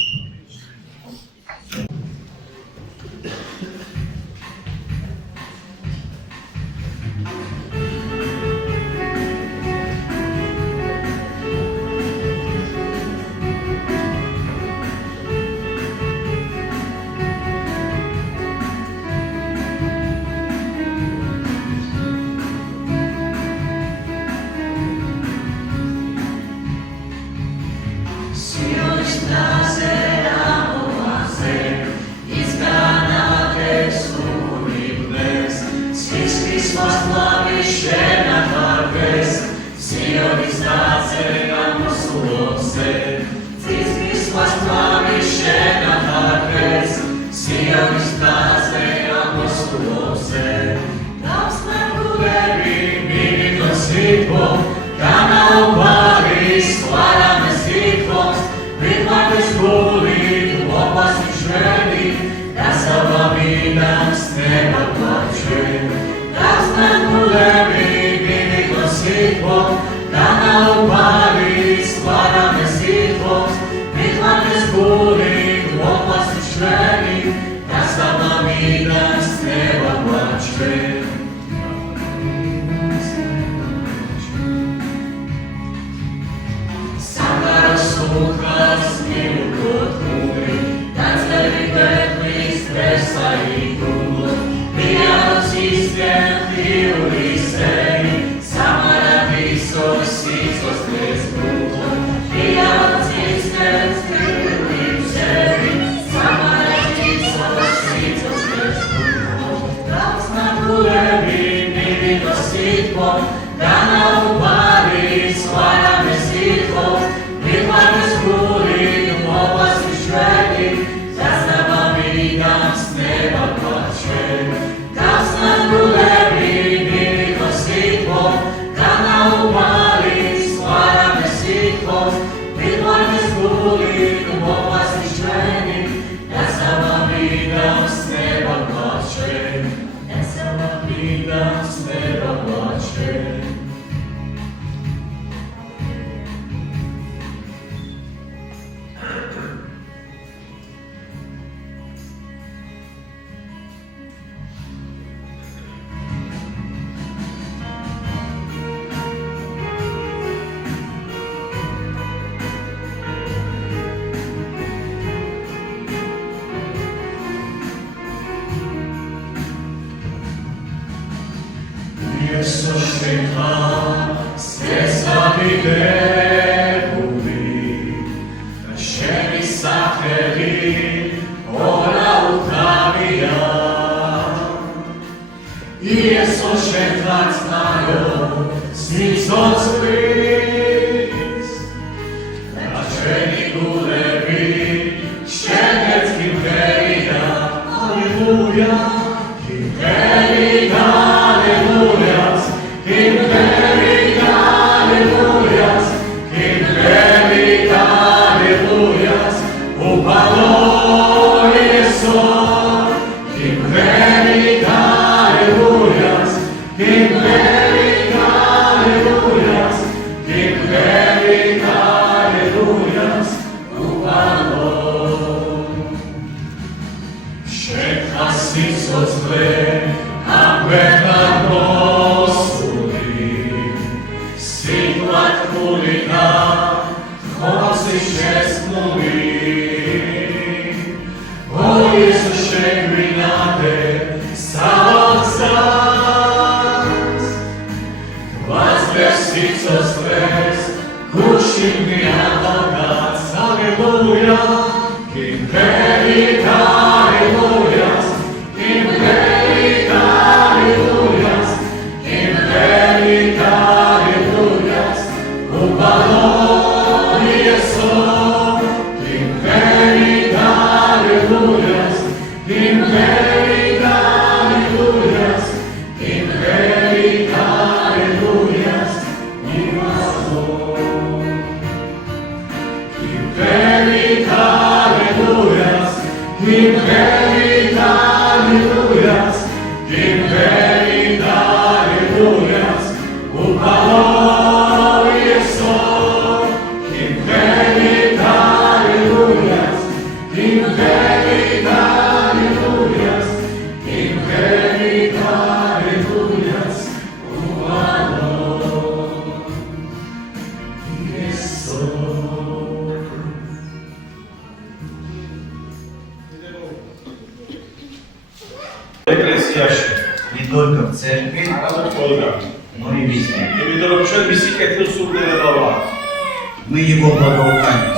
Alleluia, Alleluia, Sulina, Chłopcy szczęsnuli. O Jezu, szczególny nade, samach zas. Was bez co stres, kuszim dnia bogac, alleluja. Kim verita, alleluja. Kim verita, alleluja. Kim verita, alleluja. Upalony są. Kim verita, alleluja. Kim verita, alleluja. Kim verita, alleluja. Kim verita, alleluja. Kim verita, alleluja. Kim verita, alleluja. Upalony są. Kim verita, alleluja. Kim verita, alleluja. Kim verita, alleluja. Upalony są. ეკლესიაში Не только в церкви, არამედ ყველგან. но и везде. იმიტომ რომ ჩვენ მისი კეთილსურდელება ვართ Мы его благоухание,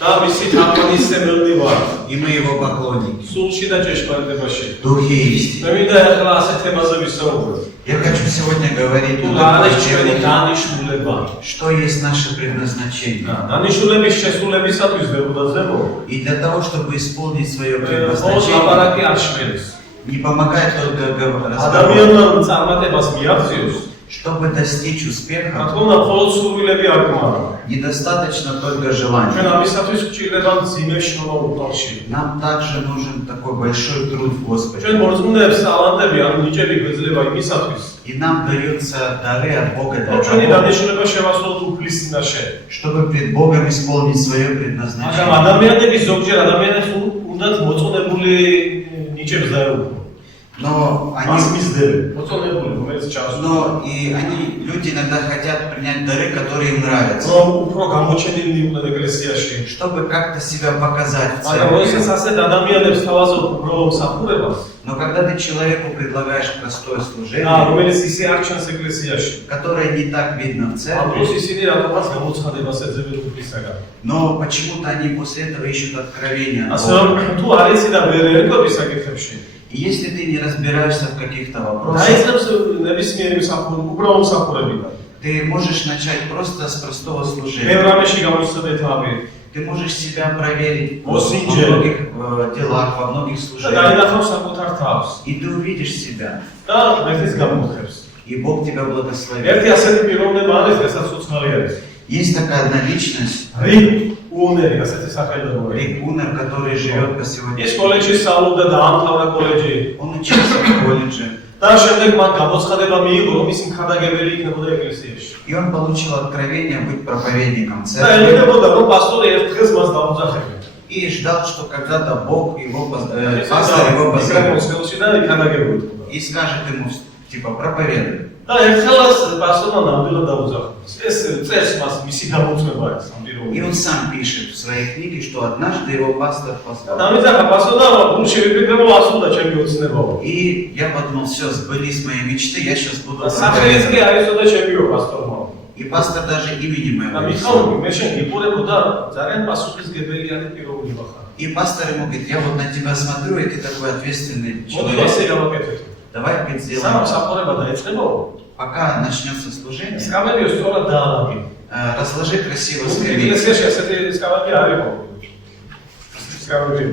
და მისი თაყვანისმცემელი ვართ и мы его поклонники, სულში და ჭეშმარიტებაში. духе истины. მე მინდა ახლა ასეთ თემაზე ვისაუბროთ. Я хочу сегодня говорить თუ о რა არის том, ჩვენი დანიშნულება. что есть наше предназначение. დანიშნულების შესრულებისათვის ვერუდაზემო И для того, чтобы исполнить свое ყოველ предназначение, ლაპარაკი არ შველის. не помогает только разговор. ადამიანმა წარმატებას მიაღწიოს, Чтобы достичь რა успеха, თქმა უნდა, მხოლოდ სურვილები არ გმარა. недостаточно только ჩვენ желания. ამისათვის გვჭირდება მძიმე შრომა უყალში. Нам также нужен такой большой труд в Господе. ჩვენ მორწმუნეებს ალანტები ან ნიჭები გვეძლება იმისათვის, И нам даются дары от Бога для რომ ჩვენი того, დანიშნულება შევასრულოთ უფლის წინაშე. чтобы пред Богом исполнить свое მაგრამ предназначение. ადამიანები ზოგჯერ ადამიანებს უნდათ მოწონებული ნიჭებს დაეუფლო. Но მას они, მისდევენ, მოწონებული, რომელიც ჩასულ. но и люди иногда хотят принять дары, которые им нравятся, რომ უფრო გამოჩენილი იყვნენ ეკლესიაში. чтобы как-то себя показать в მაგრამ როდესაც церкви. ასეთ ადამიანებს თავაზობ უბრალოდ მსახურებას, Но когда ты человеку предлагаешь простое და служение, რომელიც ისე არ ჩანს ეკლესიაში, которое не так видно в ამ церкви, დროს ისინი რატომაც გამოცხადებას ეძებენ უფლისაგან. но почему-то они после этого ищут откровения. ასე რომ თუ არ იცი და ვერ ერკვევი საკითხებში, И если ты не разбираешься в каких-то вопросах, დაიწყებს ნებისმიერი მსახური, უბრალო მსახურებიდან. ты можешь начать просто с простого მე служения. რამეში გამოსცადე თავი Ты можешь себя проверить во Осинджи. многих делах, во многих და служениях. დაინახავს საკუთარ თავს И ты увидишь себя. და ერთის გამოხებს. И Бог тебя благословит. ერთი ასეთი პიროვნება არის, რასაც უცხალი არის. Есть такая одна личность, რიგ უნერი, ასეთი სახელმწიფო. Рик Унер, который живет по сегодня. ის კოლეჯში სწავლობდა, დაამთავრა კოლეჯი. Он учился в колледже. და შემდეგ მან გამოცხადება მიიღო, რომ ის მხარდაგებელი იქნებოდა ეკლესიაში. И он получил откровение быть проповедником და церкви. ელოდებოდა, რომ პასტორი ერთ დღეს მას დაუძახებია. И ждал, что когда-то Бог его, пастор его позовет. მიკროფონში და იქადაგებული. И скажет ему, типа, проповедуй. და ერთხელაც პასტორმა ნამდვილად დაუძახა. ეს წერს მას მისი გამოწვევა ეს ამ И პიროვნებას. он сам пишет в своей книге, что однажды его пастор позвал. დამიძახა პასტორმა, გულში ვიფიქრე, რომ ასულდა ჩემი ოცნებაო. И я подумал, все, сбылись мои мечты, я сейчас буду სახელიც კი проповедовать. არისოდა ჩემიო პასტორმა. И пастор даже имени და моего не მიხაური, знал. მე შენ გიყურებოდა ძალიან პასუხისმგებელიანი პიროვნება ხარ. И пастор ему говорит, я вот на тебя смотрю, и ты такой ответственный მოდი человек. ესე გავაკეთოთ. Давай говорит, სამ сделаем так. საყურება დაეწყებაო. Пока начнется служение, სკამებიო სწორად დაალაგე. разложи красиво მოდი скамейки. ეკლესიაში ასეთი სკამები არ იყო. სკამები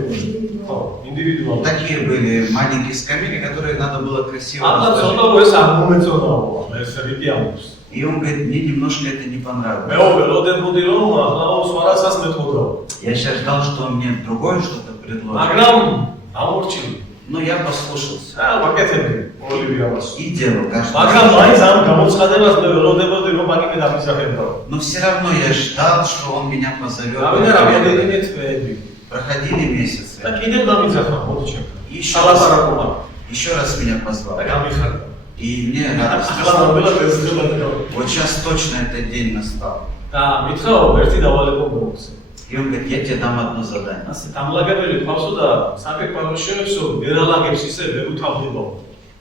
ხო, ინდივიდუალური. Такие были маленькие скамейки, которые надо было красиво აბა разложить. ცოტა ეს არ მომეწონაო, ეს რიტიამს. И он говорит, мне немножко это не понравилось. მე ველოდებოდი რომ ახლა სხვადასხვა მეთოდო. Я сейчас ждал, что он мне другое что-то предложит. მაგრამ ამორჩილი. Но я послушался ვაკეთებდი ორივე ამას. и делал каждый მაგრამ раз. მაინც ამ გამოცხადებას მე ველოდებოდი რომ მაგიმე დამისახებდა. Но все равно я ждал, что он меня позовет. რავიდა რამდენიმე თვეები. Проходили месяцы. და კიდევ დამიძახა მოდი ჩემ. Еще раз ალაპარაკობა меня позвал. და გამიხარდა. И мне радостно, ახლა что ნამდვილად ეცდება და вот сейчас точно этот день настал. მითხრა ერთი დავალება მომწე. И он говорит, я тебе дам одно задание. ასე დამლაგებელი ყავსო და საკეკვარო შევსო, ვერალაგებს ისე ვერ უთავდება.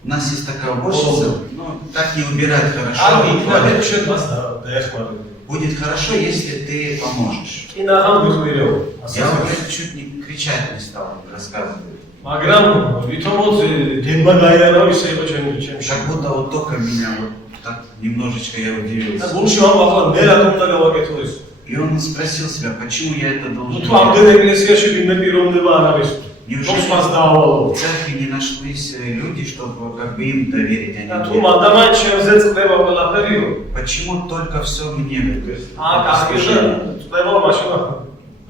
У нас есть такая уборщица, ну, так не убирать хорошо. არ не მითხრა хвалит. შენ მას დაეხმარებ. Будет хорошо, если ты поможешь. კი ნახავ გიხვირეო. Я уже чуть не кричать не стал, рассказывать. მაგრამ ვითომოთ დება გაიარა ისე იყო ჩემში. Как будто вот только меня вот так немножечко я და удивился. გულში ვამბობ, მე რატომ უნდა გავაკეთო ეს? И он спросил себя, почему я это ну должен თუ ამდენ делать. ეკლესიაში ვინმე პიროვნება არ არის. Неужели მას დაავალო? в церкви не нашлись люди, чтобы как бы им доверить? და Они თუ верят? მანდამან ჩემზე წდება ყველაფერიო. Почему только все мне говорят? კასკეზე წდება მაშინ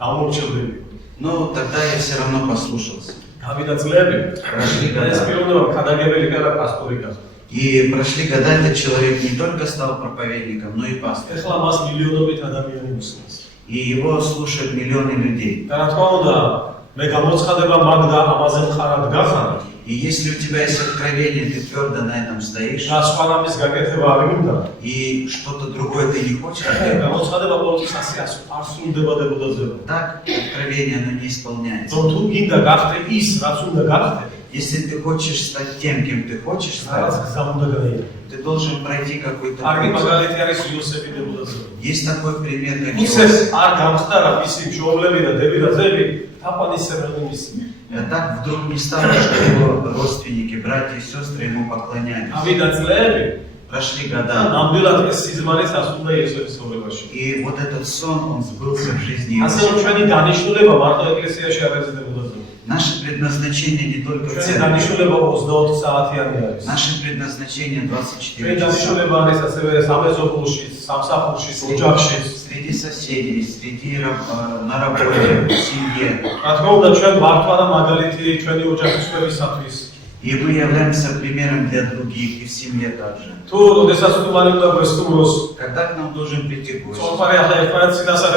დამორჩილდები. Но тогда я все равно послушался. გავიდა წლები. Прошли ეს года. პიროვნება ქადაგებელი კარა პასტორი გახდა. И прошли года, этот человек не только стал проповедником, но и пастором. ეხლა მას მილიონობით ადამიანი უსმენს. И его слушают миллионы людей. და რა თქმა უნდა, მე გამოცხადება მაგ და ამაზე მხარად გახარ. И если у тебя есть откровение, ты твердо на этом стоишь, და სხვა რამის გაკეთება არ მინდა. и что-то другое ты не хочешь, გამოცხადება ყოველთვის ასე არ სრულდება დებოდაზე. так откровение оно не исполняется. რომ თუ გინდა გახდე ის, რაც უნდა გახდე, Если ты хочешь стать тем, кем ты хочешь რაღაც стать, გზა უნდა გაიარა. ты должен пройти какой-то კარგი путь. მაგალითი არის იოსები დებოდაზე. Есть такой пример, как ისევ Иосиф. არ გამხდარა მისი მშობლები და დები და ძები, თაყვანისებრნი მისი. Так вдруг не стало, что его родственники, братья и сестры ему поклонялись. ავიდა წლები, Прошли და года, ნამდვილად ეს სიზმარი სასუნდა იესოს ცხოვრებაში. и вот этот сон, он сбылся в жизни ასე რომ Иосифа. ჩვენი დანიშნულება მარტო ეკლესიაში არ ეძებოდაზე. Наше предназначение не только в ჩვენი церкви. დანიშნულება 24 საათიანი არის. Наше предназначение ჩვენი 24 часа. დანიშნულება არის ასევე სამეზობლოში, სამსახურში, ოჯახში. Среди соседей, на работе, в семье. რა თქმა უნდა, ჩვენ მართვა და მაგალითი ჩვენი ოჯახისთვისათვის. И мы являемся примером для других, и в семье также. თუ როდესაც თუ მარი უნდა გვესტუმროს, Когда к нам должен прийти гость, წოლფარი ახლა ერთმანეთს წინასწარ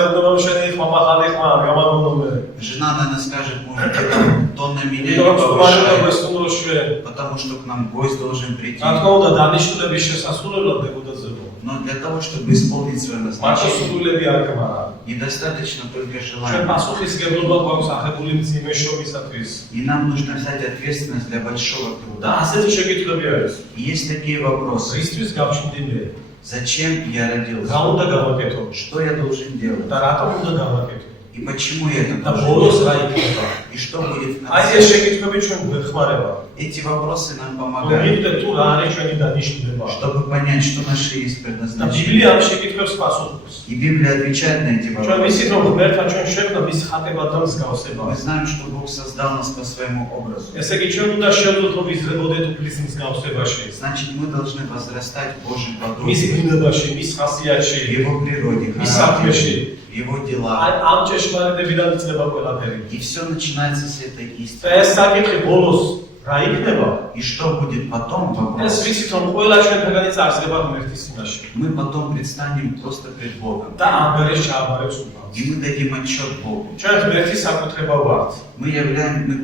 შენი ხმა მაღალი ხმა გამაგონდომე. жена, наверное, скажет, может, ты там тон на меня не იმიტომ რომ მარი უნდა повышай, გვესტუმროს ჩვენ. потому что к нам гость должен прийти. რა თქმა უნდა, დანიშნულების შესასრულებლად დებოდაზებო. Но для того, чтобы исполнить свое მარტო назначение, სრულები არ კმარა. недостаточно только ჩვენ желания. პასუხისგებლობა გვაქვს აღებული მძიმე შრომისათვის. И нам нужно взять ответственность для большого და труда. ასეთი შეკითხვები არის. И есть такие вопросы. რისთვის გავჩნდი მე? Зачем я რა родился? უნდა გავაკეთო? Что я должен делать? და რატომ უნდა გავაკეთო? И почему я это და должен ბოლოს делать? რა იქნება? И что будет в აი конце? ეს შეკითხვები ჩვენ გვეხმარება. Эти вопросы нам რომ помогают, მივხვდეთ თუ რა არის ჩვენი დანიშნულება. чтобы понять, что наше есть და предназначение. ბიბლია ამ შეკითხვებს პასუხობს. И Библия отвечает на эти ჩვენ вопросы. ვიცით რომ ღმერთთან ჩვენ შექმნა მის ხატებად და მსგავსება. Мы знаем, что Бог создал нас по своему образу. ესე იგი ჩვენ უნდა შევძლოთ რომ ვიზრდებოდეთ უფლის მსგავსებაში. Значит, мы должны возрастать в Божьем მის подобии, გუნდებაში, მის в ხასიათში, Его природе, მის характере, საქმეში. в Его აი делах. ამ ჭეშმარიტებიდან იწყება ყველაფერი. И все начинается с этой და истины. ეს საკითხი ბოლოს რა იქნება? И что будет потом, ეს вопрос. ვიცით რომ ყველა ჩვენთაგანიც არსება ღმერთის წინაშე. Мы потом предстанем просто пред Богом. და ამ გარეს ჩააბარებს უფალს. И мы дадим отчет Богу. ჩვენ ღმერთის საკუთრება ვართ. Мы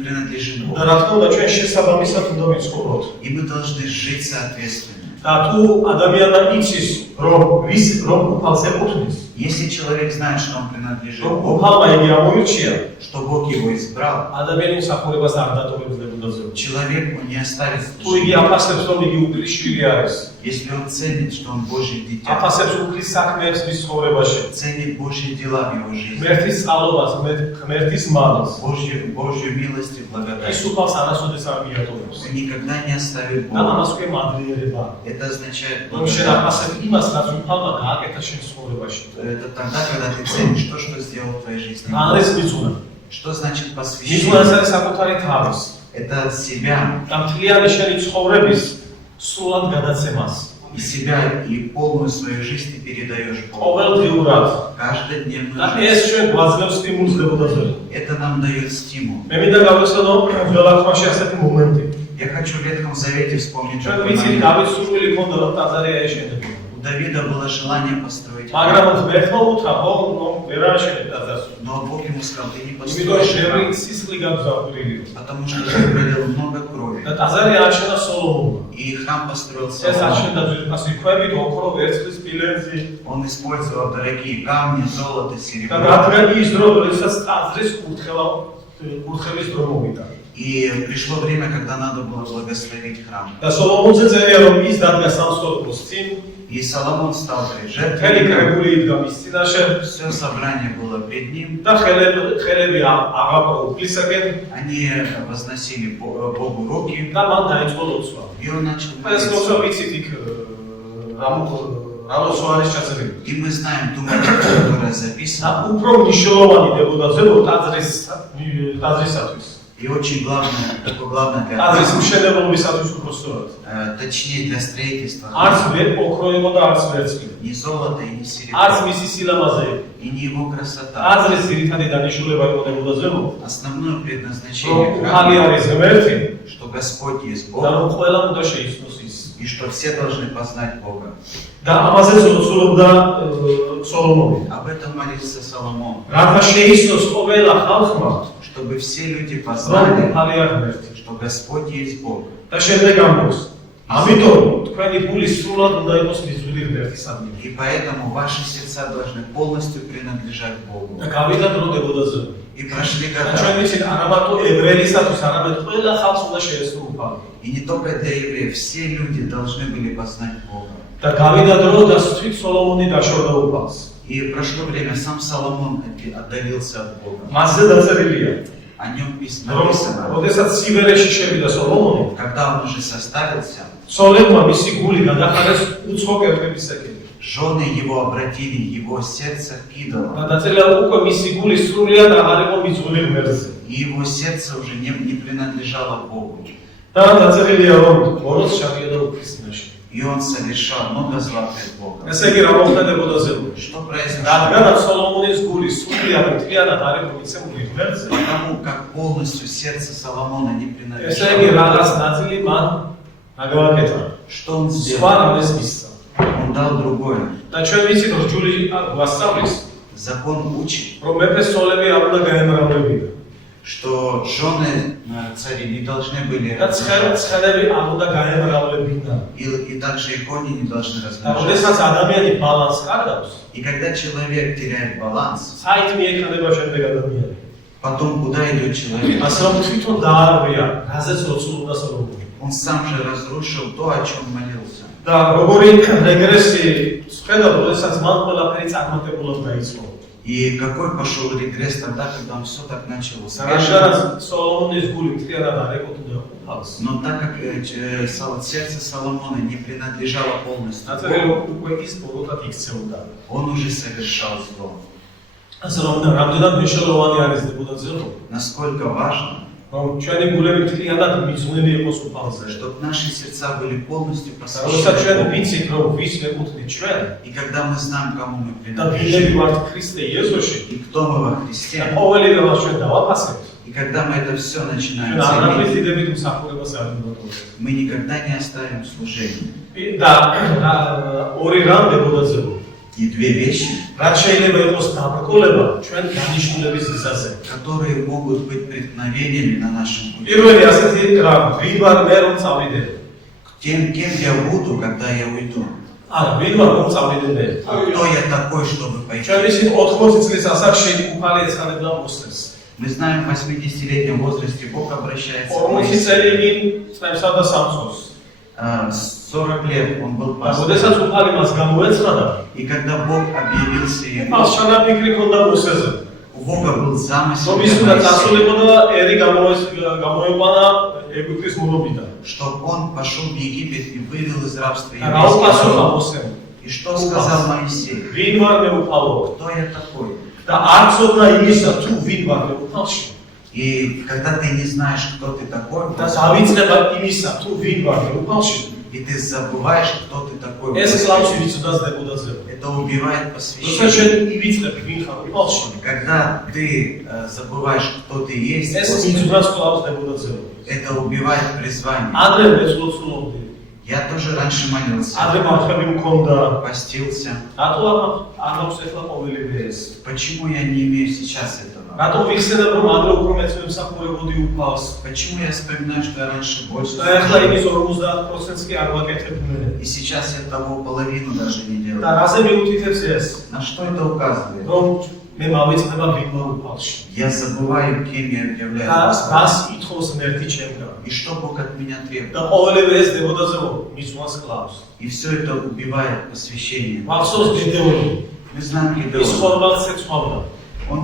принадлежим და Богу. რა თქმა უნდა ჩვენ შესაბამისად უნდა ვიცხოვროთ. И мы должны жить соответственно. და თუ ადამიანმა იცის რომ უფალს ეკუთვნის, Если человек знает, что он принадлежит რომ Богу, უფალმა იგი ამოირჩია, что Бог его избрал, ადამიანი მსახურებას არ დატოვებს დებოდაზე. человек он не оставит თუ იგი служение. აფასებს რომ იგი უფლის შვილი არის, Если он ценит, что он Божье дитя, აფასებს უფლის საქმეებს მის ცხოვრებაში, ценит Божьи дела в его жизни, ღმერთის სწავლობას, ღმერთის მადლს, Божью милость и ის благодать, უფალს არასოდეს არ მიატოვებს. он никогда не оставит და Бога. ამას ქვია მადლიერება. Это означает რომ შენ благодать. აფასებ იმას, რაც უფალმა გააკეთა შენ ცხოვრებაში. Это тогда, когда ты ценишь то, что сделал в твоей жизни. რა არის მიწუნა? Что значит მიწუნა посвящение? არის საკუთარი თავის Это от себя, და მთლიანი შენი ცხოვრების სრულად გადაცემას. и себя, и полную свою жизнь ты передаешь Богу. ყოველდღიურად. Каждодневную და жизнь. ეს ჩვენ გვაძლევს სტიმულს დებოდაზე. Это нам дает стимул. მე მინდა გავეცადო ყველაფერში ასეთი მომენტი. Я хочу в Ветхом Завете вспомнить ჩვენ такой ვიცით момент. დავით სურვილი ქონდა რომ ტაძარი აეშენებინა. У Давида было желание построить მაგრამ храм, ღმერთმა უთხრა, ხო, ვერ აშენებ დაწესო. но Бог ему сказал, ты не იმიტომ построишь რომ храм, სისხლი გაგზავნილი. потому что ты пролил много крови. და ტაძარი ააშენა სოლომონმა. И храм построил ეს Соломон. ააშენდა ძვირფასი ქვებით, ოქრო, ვერცხლის სპილენძი. Он использовал дорогие камни, золото, და серебро. გაგრები ის დრო, როდესაც ტაძრის კურთხევის დრო მოვიდა. И пришло время, когда надо было благословить храм. და სოლომონზე წერია, რომ ის დადგა სამსხვერპლოს წინ, И Соломон стал перед მთელი жертвой. კრებული იდგა მის წინაშე Все собрание было пред ним. და ხელები აღაპა უფლისაკენ Они возносили Богу руки. და მან დაიწყო ლოცვა. И он начал ეს молиться. ლოცვა ვიცით იქ რა ლოცვა არის ჩაწერილი. И мы знаем ту молитву, которая და записана. უფრო მნიშვნელოვანი დებოდაზე რომ ტაძრისათვის. И очень главное, такое главное для ტაძრის храма, მშენებლობისათვის უფრო სწორად. точнее для строительства. არც ვერ ოქრო იყო და არც ვერცხლი. Не золото и не არც серебро. მისი სილამაზე იყო. И не его красота. ტაძრის ძირითადი დანიშნულება იყო დებოდაზე რომ Основное предназначение ხალი храма, არის ღმერთი что Господь есть და Бог, რომ ყველა უნდა შეიცნოს ის. и что все должны познать Бога. და ამაზე ცდილობდა სოლომონი. Об этом молился Соломон, რათა შეიცნოს ყველა ხალხმა чтобы все люди რომ познали, ხალია ღმერთი. что Господь есть Бог. და შემდეგ ამბობს. ამიტომ თქვენი გული სრულად უნდა იყოს მისული ღმერთისადმი. И поэтому ваши сердца должны полностью принадлежать Богу. და გავიდა დრო დებოდაზე. И прошли და года. ჩვენ ვიცით არა მარტო ებრაელისათვის, არამედ ყველა ხალხს უნდა შეესწრო უფალი. И не только для евреев, все люди должны были познать Бога. და გავიდა დრო და თვით სოლომონი დაშორდა უფალს. И прошло время, сам Соломон отдалился от Бога. მასზე დაწერილია. О нем რომ написано, როდესაც სიბერეში შევიდა სოლომონი, когда он уже состарился, სოლებმა მისი გული გადახარეს უცხო კერპებისაკენ. жены его обратили его сердце к და идолам. დაწერილია უკვე მისი გული სრულიად აღარ იყო მიწვეული ღმერთზე. И его сердце уже не принадлежало Богу. და დაწერილია რომ ბოროტს ჩავიდა უფლისნაში. И он совершал много зла пред Богом. ესე იგი რა მოხდებოდა ზემოთ? Что произошло? რადგანაც სოლომონის გული სრულიად მთლიანად არ იყო მიცემული ღმერთზე, Потому как полностью сердце Соломона не ესე იგი принадлежало. რაღაც ნაწილი მან აგავაკეთა. Что он სხვა сделал? რამეს მისცა. Он дал другое. და ჩვენ ვიცით რომ ჯული გვასწავლის, Закон учит, რომ მეფეს სოლები არ უნდა გაემრავლებინა. что жены царей не должны были და ცხენები არ უნდა გაემრავლებინა. и также и кони не должны და размножаться. როდესაც ადამიანი ბალანსს კარგავს, И когда человек теряет баланс, საით მიექნება შემდეგ ადამიანი. потом куда идет человек? ასე რომ თვითონ დაარღვია, რაზეც ოცულობდა სოლომონი. Он сам же разрушил то, о чем молился. და როგორი რეგრესი ხედავ, როდესაც მან ყველაფერი წარმატებულად დაიწყო. И какой пошел регресс тогда, когда он все так начал успешно. რადგანაც სოლომონის გული მთლიანად არ ეკუთვნოდა უფალს. Но так как сердце Соломона не принадлежало полностью დაწერილი Богу, რომ უკვე ის ბოროტად იქცეოდა. он уже совершал зло. ასე რომ რამდენად მნიშვნელოვანი არის დებოდაზე რომ Насколько важно, ჩვენი გულები მთლიანად მიძღვნილი იყოს უფალზე. чтобы наши сердца были полностью როდესაც ჩვენ посвящены Богу. ვიცით რომ ვის ვეკუთვნით ჩვენ И когда мы знаем, кому мы და ვინები принадлежим, ვართ ქრისტე იესოში и кто мы во და Христе, ყოველი რამას ჩვენ დავაფასებთ, и когда мы это все начинаем ჩვენ არაფრის ценить, დიდებით მსახურებას არ უნდა დავუწყოთ. мы никогда не оставим служение. და ორი რამ დებოდაზე რომ И две вещи, რაც შეიძლება იყოს დაბრკოლება ჩვენ დანიშნულების გზაზე. которые могут быть преткновениями на нашем пути. პირველი ასეთი რამ, ვინ ვარ მე რომ წავიდე? Кем я буду, когда я уйду? არა, ვინ ვარ რომ წავიდე მე? Кто я такой, чтобы пойти? ჩვენ ისინი 80 წლის ასაკში უფალი ეცხადებდა მოსეს. Мы знаем, в 80-летнем возрасте Бог обращается к 40 Моисею. წელი ვინ წნევსა და სამწოს. 40 лет он был და пастырем. როდესაც უფალი მას გამოეცხადა, И когда Бог объявился ему, უფალს ჩანაფიქრი ჰქონდა მოსეზე. у Бога был замысел, რომ для ის უნდა Моисея, წასულიყო და ერი გამოეყვანა ეგვიპტის მურობიდან. чтобы он пошел в Египет и вывел из рабства და რა უპასუხა еврейских. მოსემ? И что сказал Моисей? ვინ ვარ მე უფალო? Кто я такой? და არ ცოდნა იმისა თუ ვინ ვარ მე უფალში. И когда ты не знаешь, кто ты такой, და დავიწყება იმისა თუ ვინ ვარ მე უფალში. и ты забываешь, кто ты такой, ეს კლავში ვიცოდას დებოდაზე. это убивает როცა посвящение. შენ ივიწყებ ვინ ხარ უფალში. Когда ты забываешь, кто ты есть, ეს Господи, მიწვას კლავს დებოდაზე. это убивает призвание. ადრე მეცლოცულობდი. Я тоже раньше молился, ადრე მართლები მქონდა. постился. რატო არ აქვს ახლა ყოველივე ეს? Почему я не имею сейчас этого? რატო ვიხსენებ რომ ადრე უფრო მეც მემსახურებოდი უფალს? Почему я вспоминаю, что я раньше больше და ახლა იმის служил, 50%-ს კი არ ვაკეთებ. и сейчас я того половину даже не და делаю? რაზე მიუთითებს ეს? На что это указывает? რომ მე მავიწყდება ბიბლიურ უფალში. Я забываю, кем я являюсь. და Господом. რას ითხოვს ღმერთი ჩემგან? И что Бог от меня და требует? ყოველივე ეს დებოდაზე მისვას კლავს. И все это убивает посвящение. მახსოვს გედეონი. Мы знаем ის Гедеона. ხორბალს ეცვავდა. Он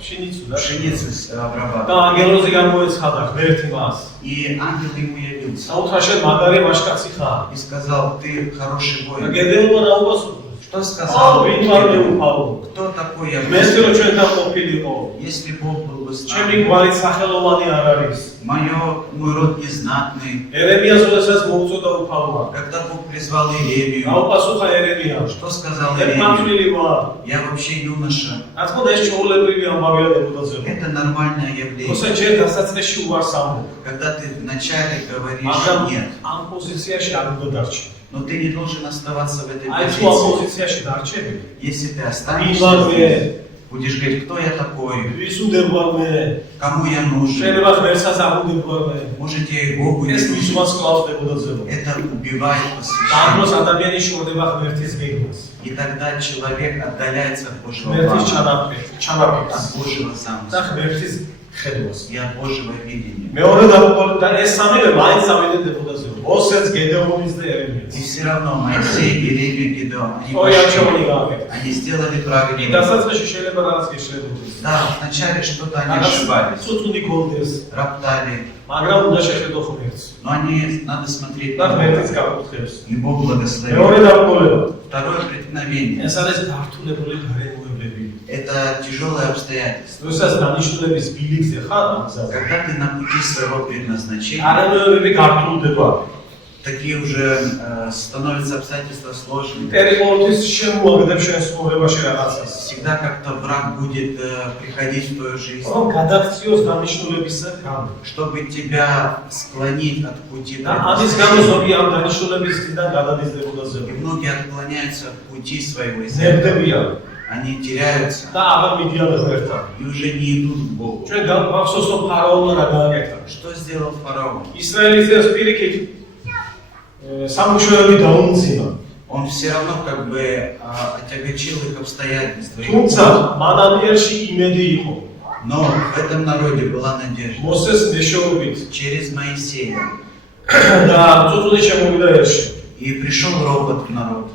შინიცუ და пшеницу და обрабатывал. ანგელოზი გამოეცხადა ღმერთი მას. И ангел ему явился. საუთრა შენ მაგარი მაშკაცი ხარ. И сказал, ты хороший და воин. გედეონმა რა უპასუხა? Что ო, сказал? ვინ ვარ მე უფალო? Кто такой я? მესტი რომ ჩვენთან ყოფილიყო. Если Бог был бы с ჩემი нами, გვარი სახელოვანი არ არის. мой род незнатный. ერემიას როდესაც მოუწოდა უფალმა. Когда Бог призвал Иеремию, რა უპასუხა ერემია? что сказал მე Иеремия? მამწვილი ვარ. Я вообще юноша. რა თქმა უნდა ეს ჩაოლებრივი ამბავია დებოდაზე. Это нормальное явление. თორსა ჯერ დასაწყისში უარს ამბობ. Когда ты вначале говоришь მაგრამ нет, ამ პოზიციაში არ უნდა დარჩი. но ты не должен оставаться в этой აი თუ ამ позиции. პოზიციაში დარჩები, Если ты ვინ останешься ვარ მე? здесь, будешь говорить, кто я такой, ვის უნდევარ მე? кому я нужен. შეიძლება ღმერთსაც არ უნდევარ მე. Может, я и Богу не ეს нужен. მისვას კლავს დებოდაზე. Это убивает და посвящение. ამბობს ადამიანი შორდება ღმერთის გეგმას. И тогда человек отдаляется от Божьего ღმერთის плана, ჩანაფეთს от Божьего და замысла ღმერთის ხედვას. и от Божьего видения. მეორე და ეს სამივე მაინც სამედდებოდაზე. მოსეს გედეონის და И ერემიას. все равно Моисей, Иеремия, Гедеон, ой, я чего не говорю? они сделали და правильно. დასაწყისში შეიძლება რაღაც გეშლებოდეს. Да, вначале что-то они რაღაც ошибались, ცუცუდი გონდეს, роптали, მაგრამ უნდა შეხედო ღმერთს. но они надо смотреть და на ღმერთის Бога, გაკუთხედს. и Бог благословит. მეორე დაბრკოლება. Второе преткновение ეს არის გართულებული გარემოებები. это тяжелое обстоятельство. როდესაც დანიშნულების ბილიქზე ხარ ამ გზაზე. Когда ты на пути своего предназначения, გარემოებები გართულდება. такие уже становятся обстоятельства сложными. ტერი ყოველთვის შემოაგდებს შენს ცხოვრებაში რაღაცას. Всегда как-то враг будет приходить в твою жизнь, რომ გადაქციოს დანიშნულებისა გამო. чтобы тебя склонить от пути და ამის გამო предназначения. ზოგი ამ დანიშნულების წინდა გადადის დებოდაზე. И многие отклоняются от пути своего из ნებდებიან Они теряются და აღარ მიდიან ღმერთთან. и уже не идут к Богу. ჩვენ გავახსოვს რომ ფარაონმა რა გააკეთა. Что сделал фараон? ისრაელის ძეს პირიქით სამუშაოები დაუმძიმა. Он все равно как бы отягочил их обстоятельства. их თუმცა путь. მანამდეში იმედი იყო. Но в этом народе была надежда. მოსეს მეშოობით Через Моисея. და წუწული შემოვიდა ერში. И пришел ропот в народ.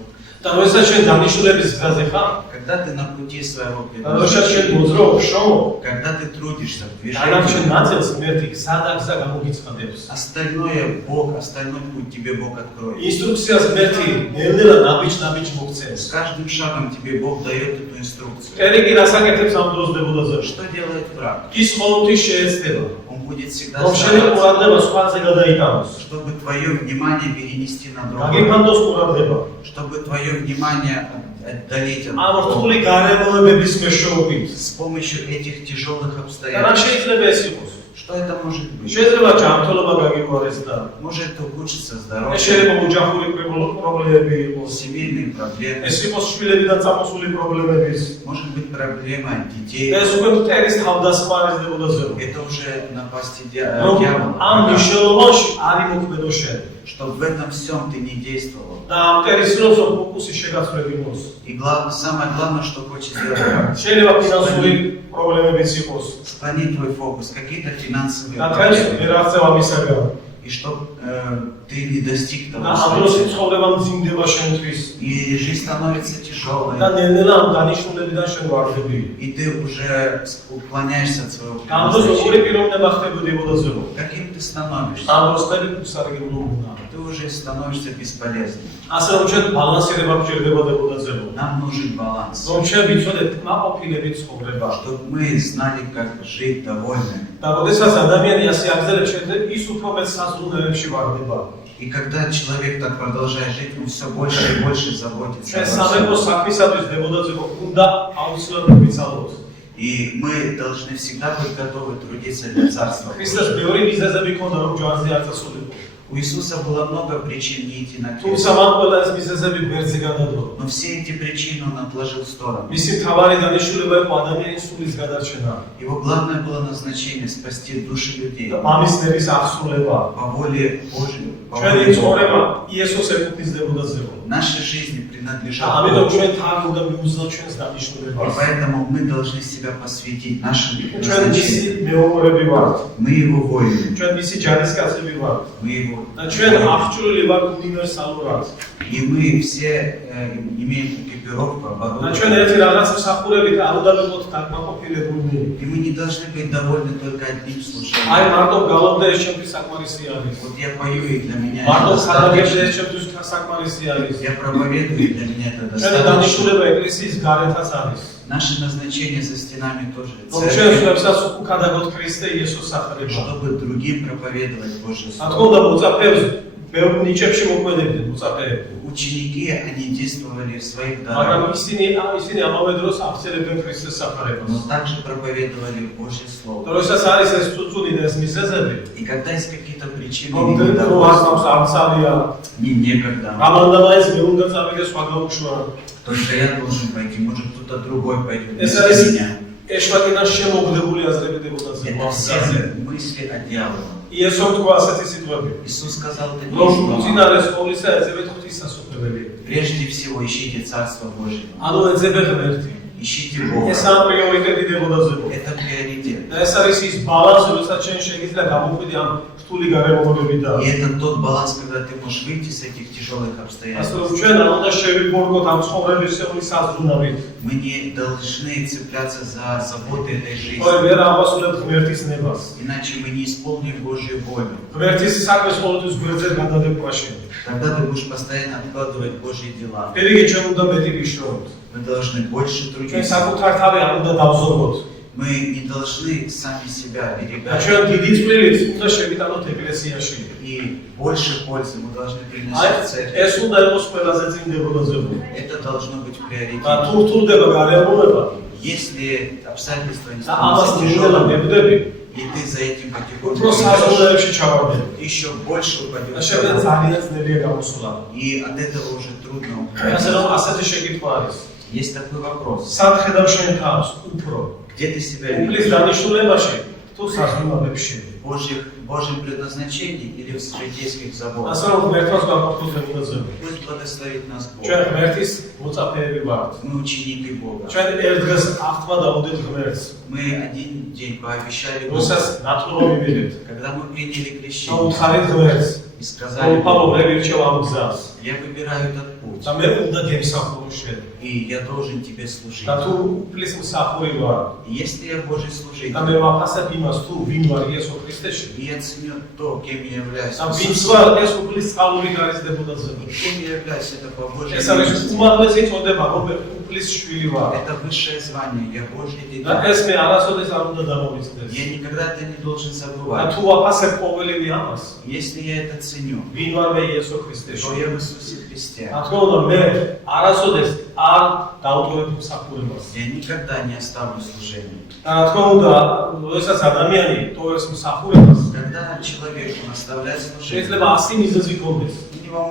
და როდესაც ჩვენ დანიშნულების გზაზე ხარ, Когда ты на пути своего და როდესაც ჩვენ предназначения, მოძრო შოუ, когда ты трудишься в დანარჩენ движении, ნაწილს ღმერთი სადაგზა გამოგიცხადებს. остальное Бог, остальной путь тебе Бог откроет. ინსტრუქციას ღმერთი ნელ-ნელა ნაბიჯ-ნაბიჯ С მოგცემს. каждым шагом тебе Бог дает эту инструкцию. ტერი კი რას აკეთებს ამ დროს დებოდაზე? Что делает враг? ის ყოველთვის შეეცდება, Он будет всегда რომ შენი стараться, ყურადღება სხვაზე გადაიტანოს. чтобы твое внимание перенести на другое, გაგიფანდოს ყურადღება. чтобы твое внимание отдалить от ამ Бога. რთული გარემოებების მეშვეობით. С помощью этих тяжелых და რა обстоятельств. შეიძლება ეს იყოს? Что это может быть? შეიძლება ჯანმრთელობა გაგიგვარეს და Может ухудшиться ეს здоровье, შეიძლება ოჯახური პრობლემები იყოს. семейные проблемы, ეს იყოს შვილებიდან წამოსული პრობლემების. может быть проблема детей. ეს უკვე მტერის თავდასხმარის დებოდაზე. Это уже напасти რომ дьявола. ამ მნიშვნელობაში არ იმოქმედო შენ. Чтобы в этом всем ты не действовал. და ამ მტერის დროს ფოკუსი შეგაცვლებინოს. И самое главное, что хочет сделать враг. შეიძლება ფინანსური პრობლემებიც იყოს. Склони твой фокус, какие-то финансовые და დღეს проблемы. ვერ აღწევ ამისაგან. И чтобы ты не достиг того, და ამ დროს что ცხოვრება მძიმდება შენთვის. и жизнь становится და тяжелой. ნელ-ნელა ამ დანიშნულებიდან შენ ვარდები. И ты уже уклоняешься от своего ამ დროს ორი предназначения. პიროვნება ხდებოდებოდაზე. Каким ты становишься? ამ დროს მე უსარგებლო ვუნა. Ты уже становишься бесполезным. ასე რომ ჩვენ ბალანსირება გვჭირდება დებოდაზე. Нам нужен баланс. რომ ჩვენ ვიცოდეთ მაყოფილებით ცხოვრება. Чтобы мы знали, как жить довольны. და როდესაც ადამიანი ასე აგზელებს შეძლებ, ის უფრო მეტ საზრუნოებში ვარდება. И когда человек так продолжает жить, он все больше и больше заботится ჩვენ обо სამეფო всем. საქმისათვის დებოდაზე უნდა აუცილებლად ვიცალოთ. И мы должны всегда быть готовы трудиться для Царства ქრისტეს Божьего. მეორე მიზეზები ქონდა რომ ჯვარზე არ წასულიყო. У Иисуса было много причин не идти на крест. თუმცა მან ყველა ეს მიზეზები გვერდზე გადადო. Но все эти причины он отложил в сторону. მისი მთავარი დანიშნულება იყო ადამიანის სულის გადარჩენა. Его главное было назначение спасти души людей მამის ნების აღსრულება. по воле Божьей. по ჩვენი воле Бога. ცხოვრება იესოს ეკუთვნისდებოდა ზეო. Наши жизни და принадлежат ამიტომ Богу. ჩვენ თან უნდა მიუძღოთ ჩვენს И დანიშნულებას. поэтому мы должны себя посвятить нашему ჩვენ მისი назначению. მეომრები ვართ. Мы его воины. ჩვენ მისი ჯარისკაცები ვართ. Мы его და ჩვენ აღჭურვილი ვართ უნივერსალურად. И мы все имеем экипировку, და оборудование. ჩვენ ერთი რაღაც მსახურებით არ უნდა ვიყოთ დაკმაყოფილებულნი. И мы не должны быть довольны только одним აი служением. მარტო გალობდა ეს ჩემთვის საკმარისი არის. Вот я пою, и для меня მარტო это ხადაგებზე ეს достаточно. ჩემთვის საკმარისი არის. Я проповедую, и для меня это ჩვენი достаточно. დანიშნულება ეკლესიის გარეთაც არის. Наше назначение за стенами тоже რომ ჩვენ церковь, სხვებსაც უკადაგოთ ქრისტე იესოს სახელება. чтобы другим проповедовать Божье რა თქმა Слово. უნდა მოწაფეებს ბევრ ნიჭებში მოქმედებდნენ მოწაფეები. Ученики, они действовали в своих მაგრამ дарах, ისინი ამავე დროს აღწერებდნენ ქრისტეს სახელებას. но также проповедовали Божье Слово. როდესაც არის ეს წუწუნი და ეს მიზეზები, И когда есть какие-то причины, რომ не დროასავს ამცალია, не некогда, ამანდა მაინც მე უნდა წავიდე სხვა გაუშვა. только я должен пойти, может кто-то другой пойдет ეს вместо არის меня. ეშვაკიდან შემოგდებული აზრებიდებოდა Это ზემოაღწაზე. все мысли о дьяволе. იესომ თქვა ასეთი სიტყვები. Иисус сказал такие რომ слова. უწინარეს ყოვლისა ეძებეთ ღვთისმსახურებელი. Прежде всего ищите Царство Божье. ანუ ეძებე ღმერთი. Ищите Бога. ეს ამ პრიორიტეტი დებოდა ზემო. Это приоритет. და ეს არის ის ბალანსი, როდესაც ჩვენ შეგიძლია გამოხვიდე ამ რთული გარემოებებიდან. И это тот баланс, когда ты можешь выйти с этих тяжелых ასე რომ обстоятельств. ჩვენ არ უნდა შევიბორგოთ ამ ცხოვრებისეული საზრუნავით. Мы не должны цепляться за заботы этой жизни. თორე ვერ ავასრულებთ ღმერთის ნებას. Иначе мы не исполним Божью волю. ღმერთის საქმეს ყოველთვის გვერდზე გადადებაში. Тогда ты будешь постоянно откладывать Божьи дела. პირიქით ჩვენ უნდა მეტი ვიშროთ. Мы должны больше ჩვენ трудиться. საკუთარ თავი არ უნდა დავზოგოთ. Мы не должны сами себя და берегать. ჩვენ დიდი წვლილით უნდა შევიტანოთ ეკლესიაში. И больше пользы мы должны აი приносить в церковь. ეს უნდა იყოს ყველაზე წინდებოდაზე. Это должно быть და приоритетом. თუ რთულდება გარემოება Если обстоятельства не და ამას становятся ნიჟელა тяжелыми, მებდები, и ты за этим потихоньку უფრო идешь, საზრუნავებში ჩავარდები. ты еще больше და упадешь. შემდეგ ძალიან ძნელია გამოსულა. И от этого уже трудно ასე რომ управиться. ასეთი შეკითხვა არის. Есть такой вопрос. სად ხედავ შენ თავს უფრო? Где ты себя უფლის видишь? დანიშნულებაში თუ საზრუნავებში? В Божьем предназначении или в житейских заботах? ასე რომ ღმერთს გაყოფილ ზემოდაზე. Пусть благословит нас ჩვენ Бог. ღმერთის მოწაფეები ვართ. Мы ученики Бога. ჩვენ ერთ დღეს აღთქმა დავუდეთ ღმერთს. Мы один день пообещали როდესაც Богу, ნათლობა მივიღეთ. когда мы приняли და крещение უთხარით ღმერთს. и сказали რომ პავლო Богу, მე ვირჩევ ამ გზას. я выбираю этот путь, და მე უნდა გემსახურო შენ. и я должен тебе служить. და თუ უფლის მსახური ვარ И если я Божий და მე служитель, ვაფასებ იმას თუ ვინ ვარ იესო ქრისტეში и я ценю то, кем я являюсь, და в ვინც Иисусе, ვარ ეს უფლის წყალური გარისდებოდაზე. и кем я являюсь, это по Божьей ეს არის милости. უმაღლესი წოდება რომ მე უფლის შვილი ვარ. Это высшее звание, я Божий და дитя. ეს მე არასოდეს არ უნდა დამოვიცდეს. Я никогда это не должен და забывать. თუ ვაფასებ ყოველივე ამას Если я это ценю, ვინ ვარ მე იესო ქრისტეში. то я в Иисусе Христе. რა თქმა უნდა მე არასოდეს არ დავტოვებ მსახურებას. Я никогда не оставлю служение. და რა თქმა უნდა როდესაც ადამიანი ტოვებს მსახურებას Когда человек оставляет служение, შეიძლება 100 მიზეზი გქონდეს. у него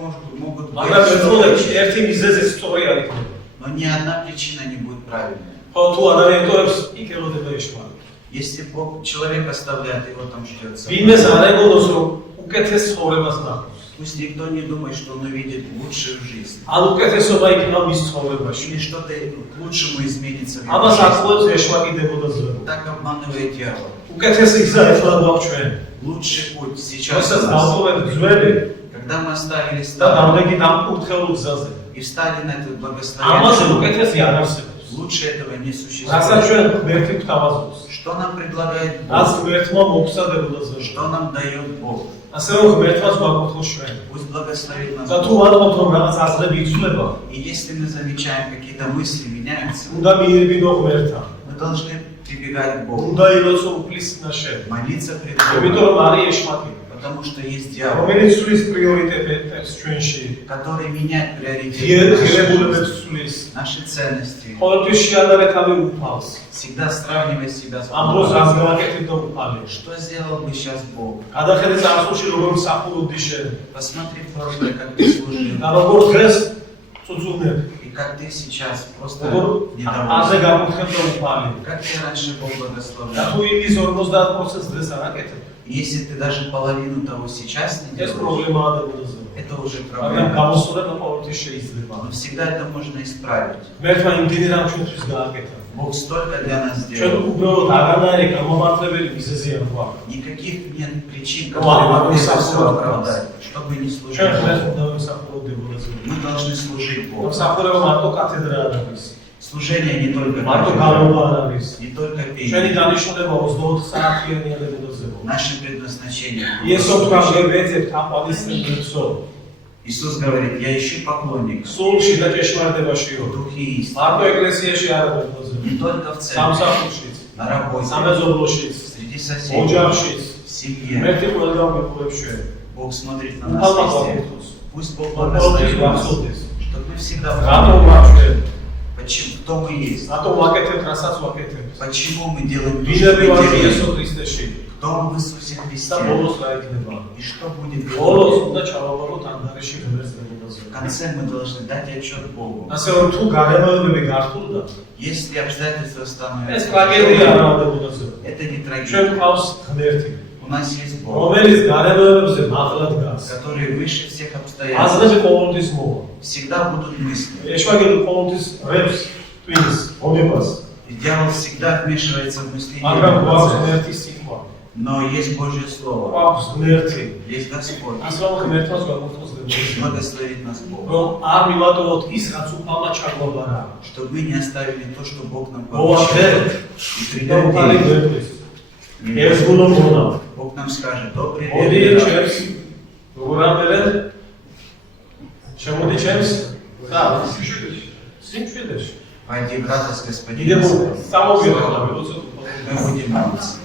могут быть მაგრამ ერთმოდელი причины, ერთი მიზეზი სწორი არ იქნება. но ни одна причина не будет правильной. ხო თუ ადამიანი ტოვებს იქ ელოდება ეშმარი. Если Бог человек оставляет, его там ждет ვინმეს არ ეგონოს რომ უკეთეს ცხოვრებას ნახოს. Пусть никто не думает, что он увидит лучшую жизнь. ან უკეთესობა იქნება მის ცხოვრებაში. Или что-то к лучшему изменится в его ამას жизни. აკუებს ეშვაკიდებოდა ზრუნვა. Так обманывает дьявол. უკეთესი გზა ეხლა გვაქვს ჩვენ. Лучший путь сейчас როდესაც у нас. დავტოვებ ძველი Когда мы оставили და старое დამდეგი დამკურთხეულ გზაზე. и встали на этот ამაზე благословенный, უკეთესი არ არსებობს. лучше этого не რასაც существует. ჩვენ ღმერთი გვთავაზობს. Что нам предлагает რაც Бог? ღმერთმა მოგცადებოდა ზრუნვა. Что нам дает Бог? ასე რომ ღმერთმაც გვაკურთხოს ჩვენ. Пусть благословит нас და თუ Бог. ვართ რომ რაღაც აზრები იცვლება, И если мы замечаем, какие-то мысли меняются, უნდა მიირბინო ღმერთთან. мы должны прибегать к Богу, უნდა ილოცო უფლის ნაშენ. молиться пред იმიტომ Богом, რომ არის ეშმაკი. Потому что есть дьявол, რომელიც სulis პრიორიტეტებს ჩვენში, который меняет ღირებულებებს приоритеты, სulis, наши ценности, ყოველთვის შეადარეთ თავი უფალს. всегда сравнивает себя с ამ დროს Богом. რას გავაკეთებდა უფალი? Что сделал бы сейчас Бог? გადახედე წარსულში როგორ მსახურობდი შენ Посмотри в прошлое, как ты служил, და როგორ დღეს წუწუნებ, и как ты сейчас просто როგორ აზე недоволен. გამუხებდა უფალი. Как ты раньше Бог და благословлял. თუ იმის 50% დღეს არ აკეთებ, Если ты даже половину того сейчас не ეს делаешь, პრობლემაა დებოდაზე. это уже მაგრამ проблема. გამოსწორება ყოველთვის შეიძლება. Но всегда это можно исправить. მერტმა იმდენი რამ ჩვენთვის გააკეთა. Бог столько для нас ჩვენ сделал. უბრალოდ არანაირი გამომართლებელი მიზეზი არ გვაქვს. Никаких нет причин, Ну, которые ладно, могли бы сам все Бог оправдать. Чтобы не служить ჩვენ დღეს Богу. უნდა ვიმსახურებოდეს. Мы должны служить Богу. მსახურება მარტო კათედრა არ არის. Служение не только მარტო кафедра, განობა არ არის. не только ჩვენი пение. დანიშნულება 24 საათიანია დებოდაზე. Наше предназначение. იესო თქვა ვეძებთ აპალისტრებსო. Иисус говорит, я ищу поклонников, სულში და ჭეშმარიტებაშიო. в духе истины. მარტო ეკლესიაში არ დებოდაზე. Не только в церкви, სამსახურშიც, на работе, სამეზობლოშიც, среди соседей, ოჯახშიც. в семье. მერტი ყველა მიყურებს ჩვენ. Бог смотрит на უფალმა нас везде. გვაკეთოს. Пусть Бог ყოველთვის благословит нас, გვახსოვდეს. чтобы мы всегда რატომ помнили, ვარ ჩვენ? почему, кто мы есть, რატომ ვაკეთებთ, რასაც ვაკეთებთ? почему мы делаем то, что ვინები мы ვარ делаем, იესო ქრისტეში? кто мы в Иисусе და Христе, ბოლოს რა იქნება? и что будет в ბოლოს итоге. უნდა ჩავაბაროთ ანგარიში ღმერთს. В конце мы должны дать отчет Богу. ასე რომ თუ გარემოებები გართულდა, Если обстоятельства ეს становятся ტრაგედია тяжелыми, არ დებოდაზე. это не ჩვენ трагедия. გვყავს ღმერთი, У нас есть Бог, რომელიც გარემოებებზე მაღლა დგას. который выше всех обстоятельств. აზრები ყოველთვის მოვა. Всегда будут мысли. ეშვაგელი ყოველთვის რებს twins ონებას. И дьявол всегда вмешивается в мысли. მაგრამ გვაქვს ღმერთი სიტყვა. Но есть Божье Слово, გვაქვს ღმერთი. есть Господь. ასე რომ ღმერთმაც გვაქვს ღმერთი. Благословит нас Бог. რომ არ მივატოვოთ ის, რაც უფალმა ჩაგვაბარა. Чтобы мы не оставили то, что Бог нам მოვახერეთ И და უფალი придет день, გვერდის. ერთგულო მონა. Бог нам скажет, добрый მოდი вечер. ჩემს როგორ ამბერეთ? შემოდი ჩემს და სიმშვიდეში. Войди в радость Господина. იდემო სამოგიერთლა, როცა Мы будем молиться.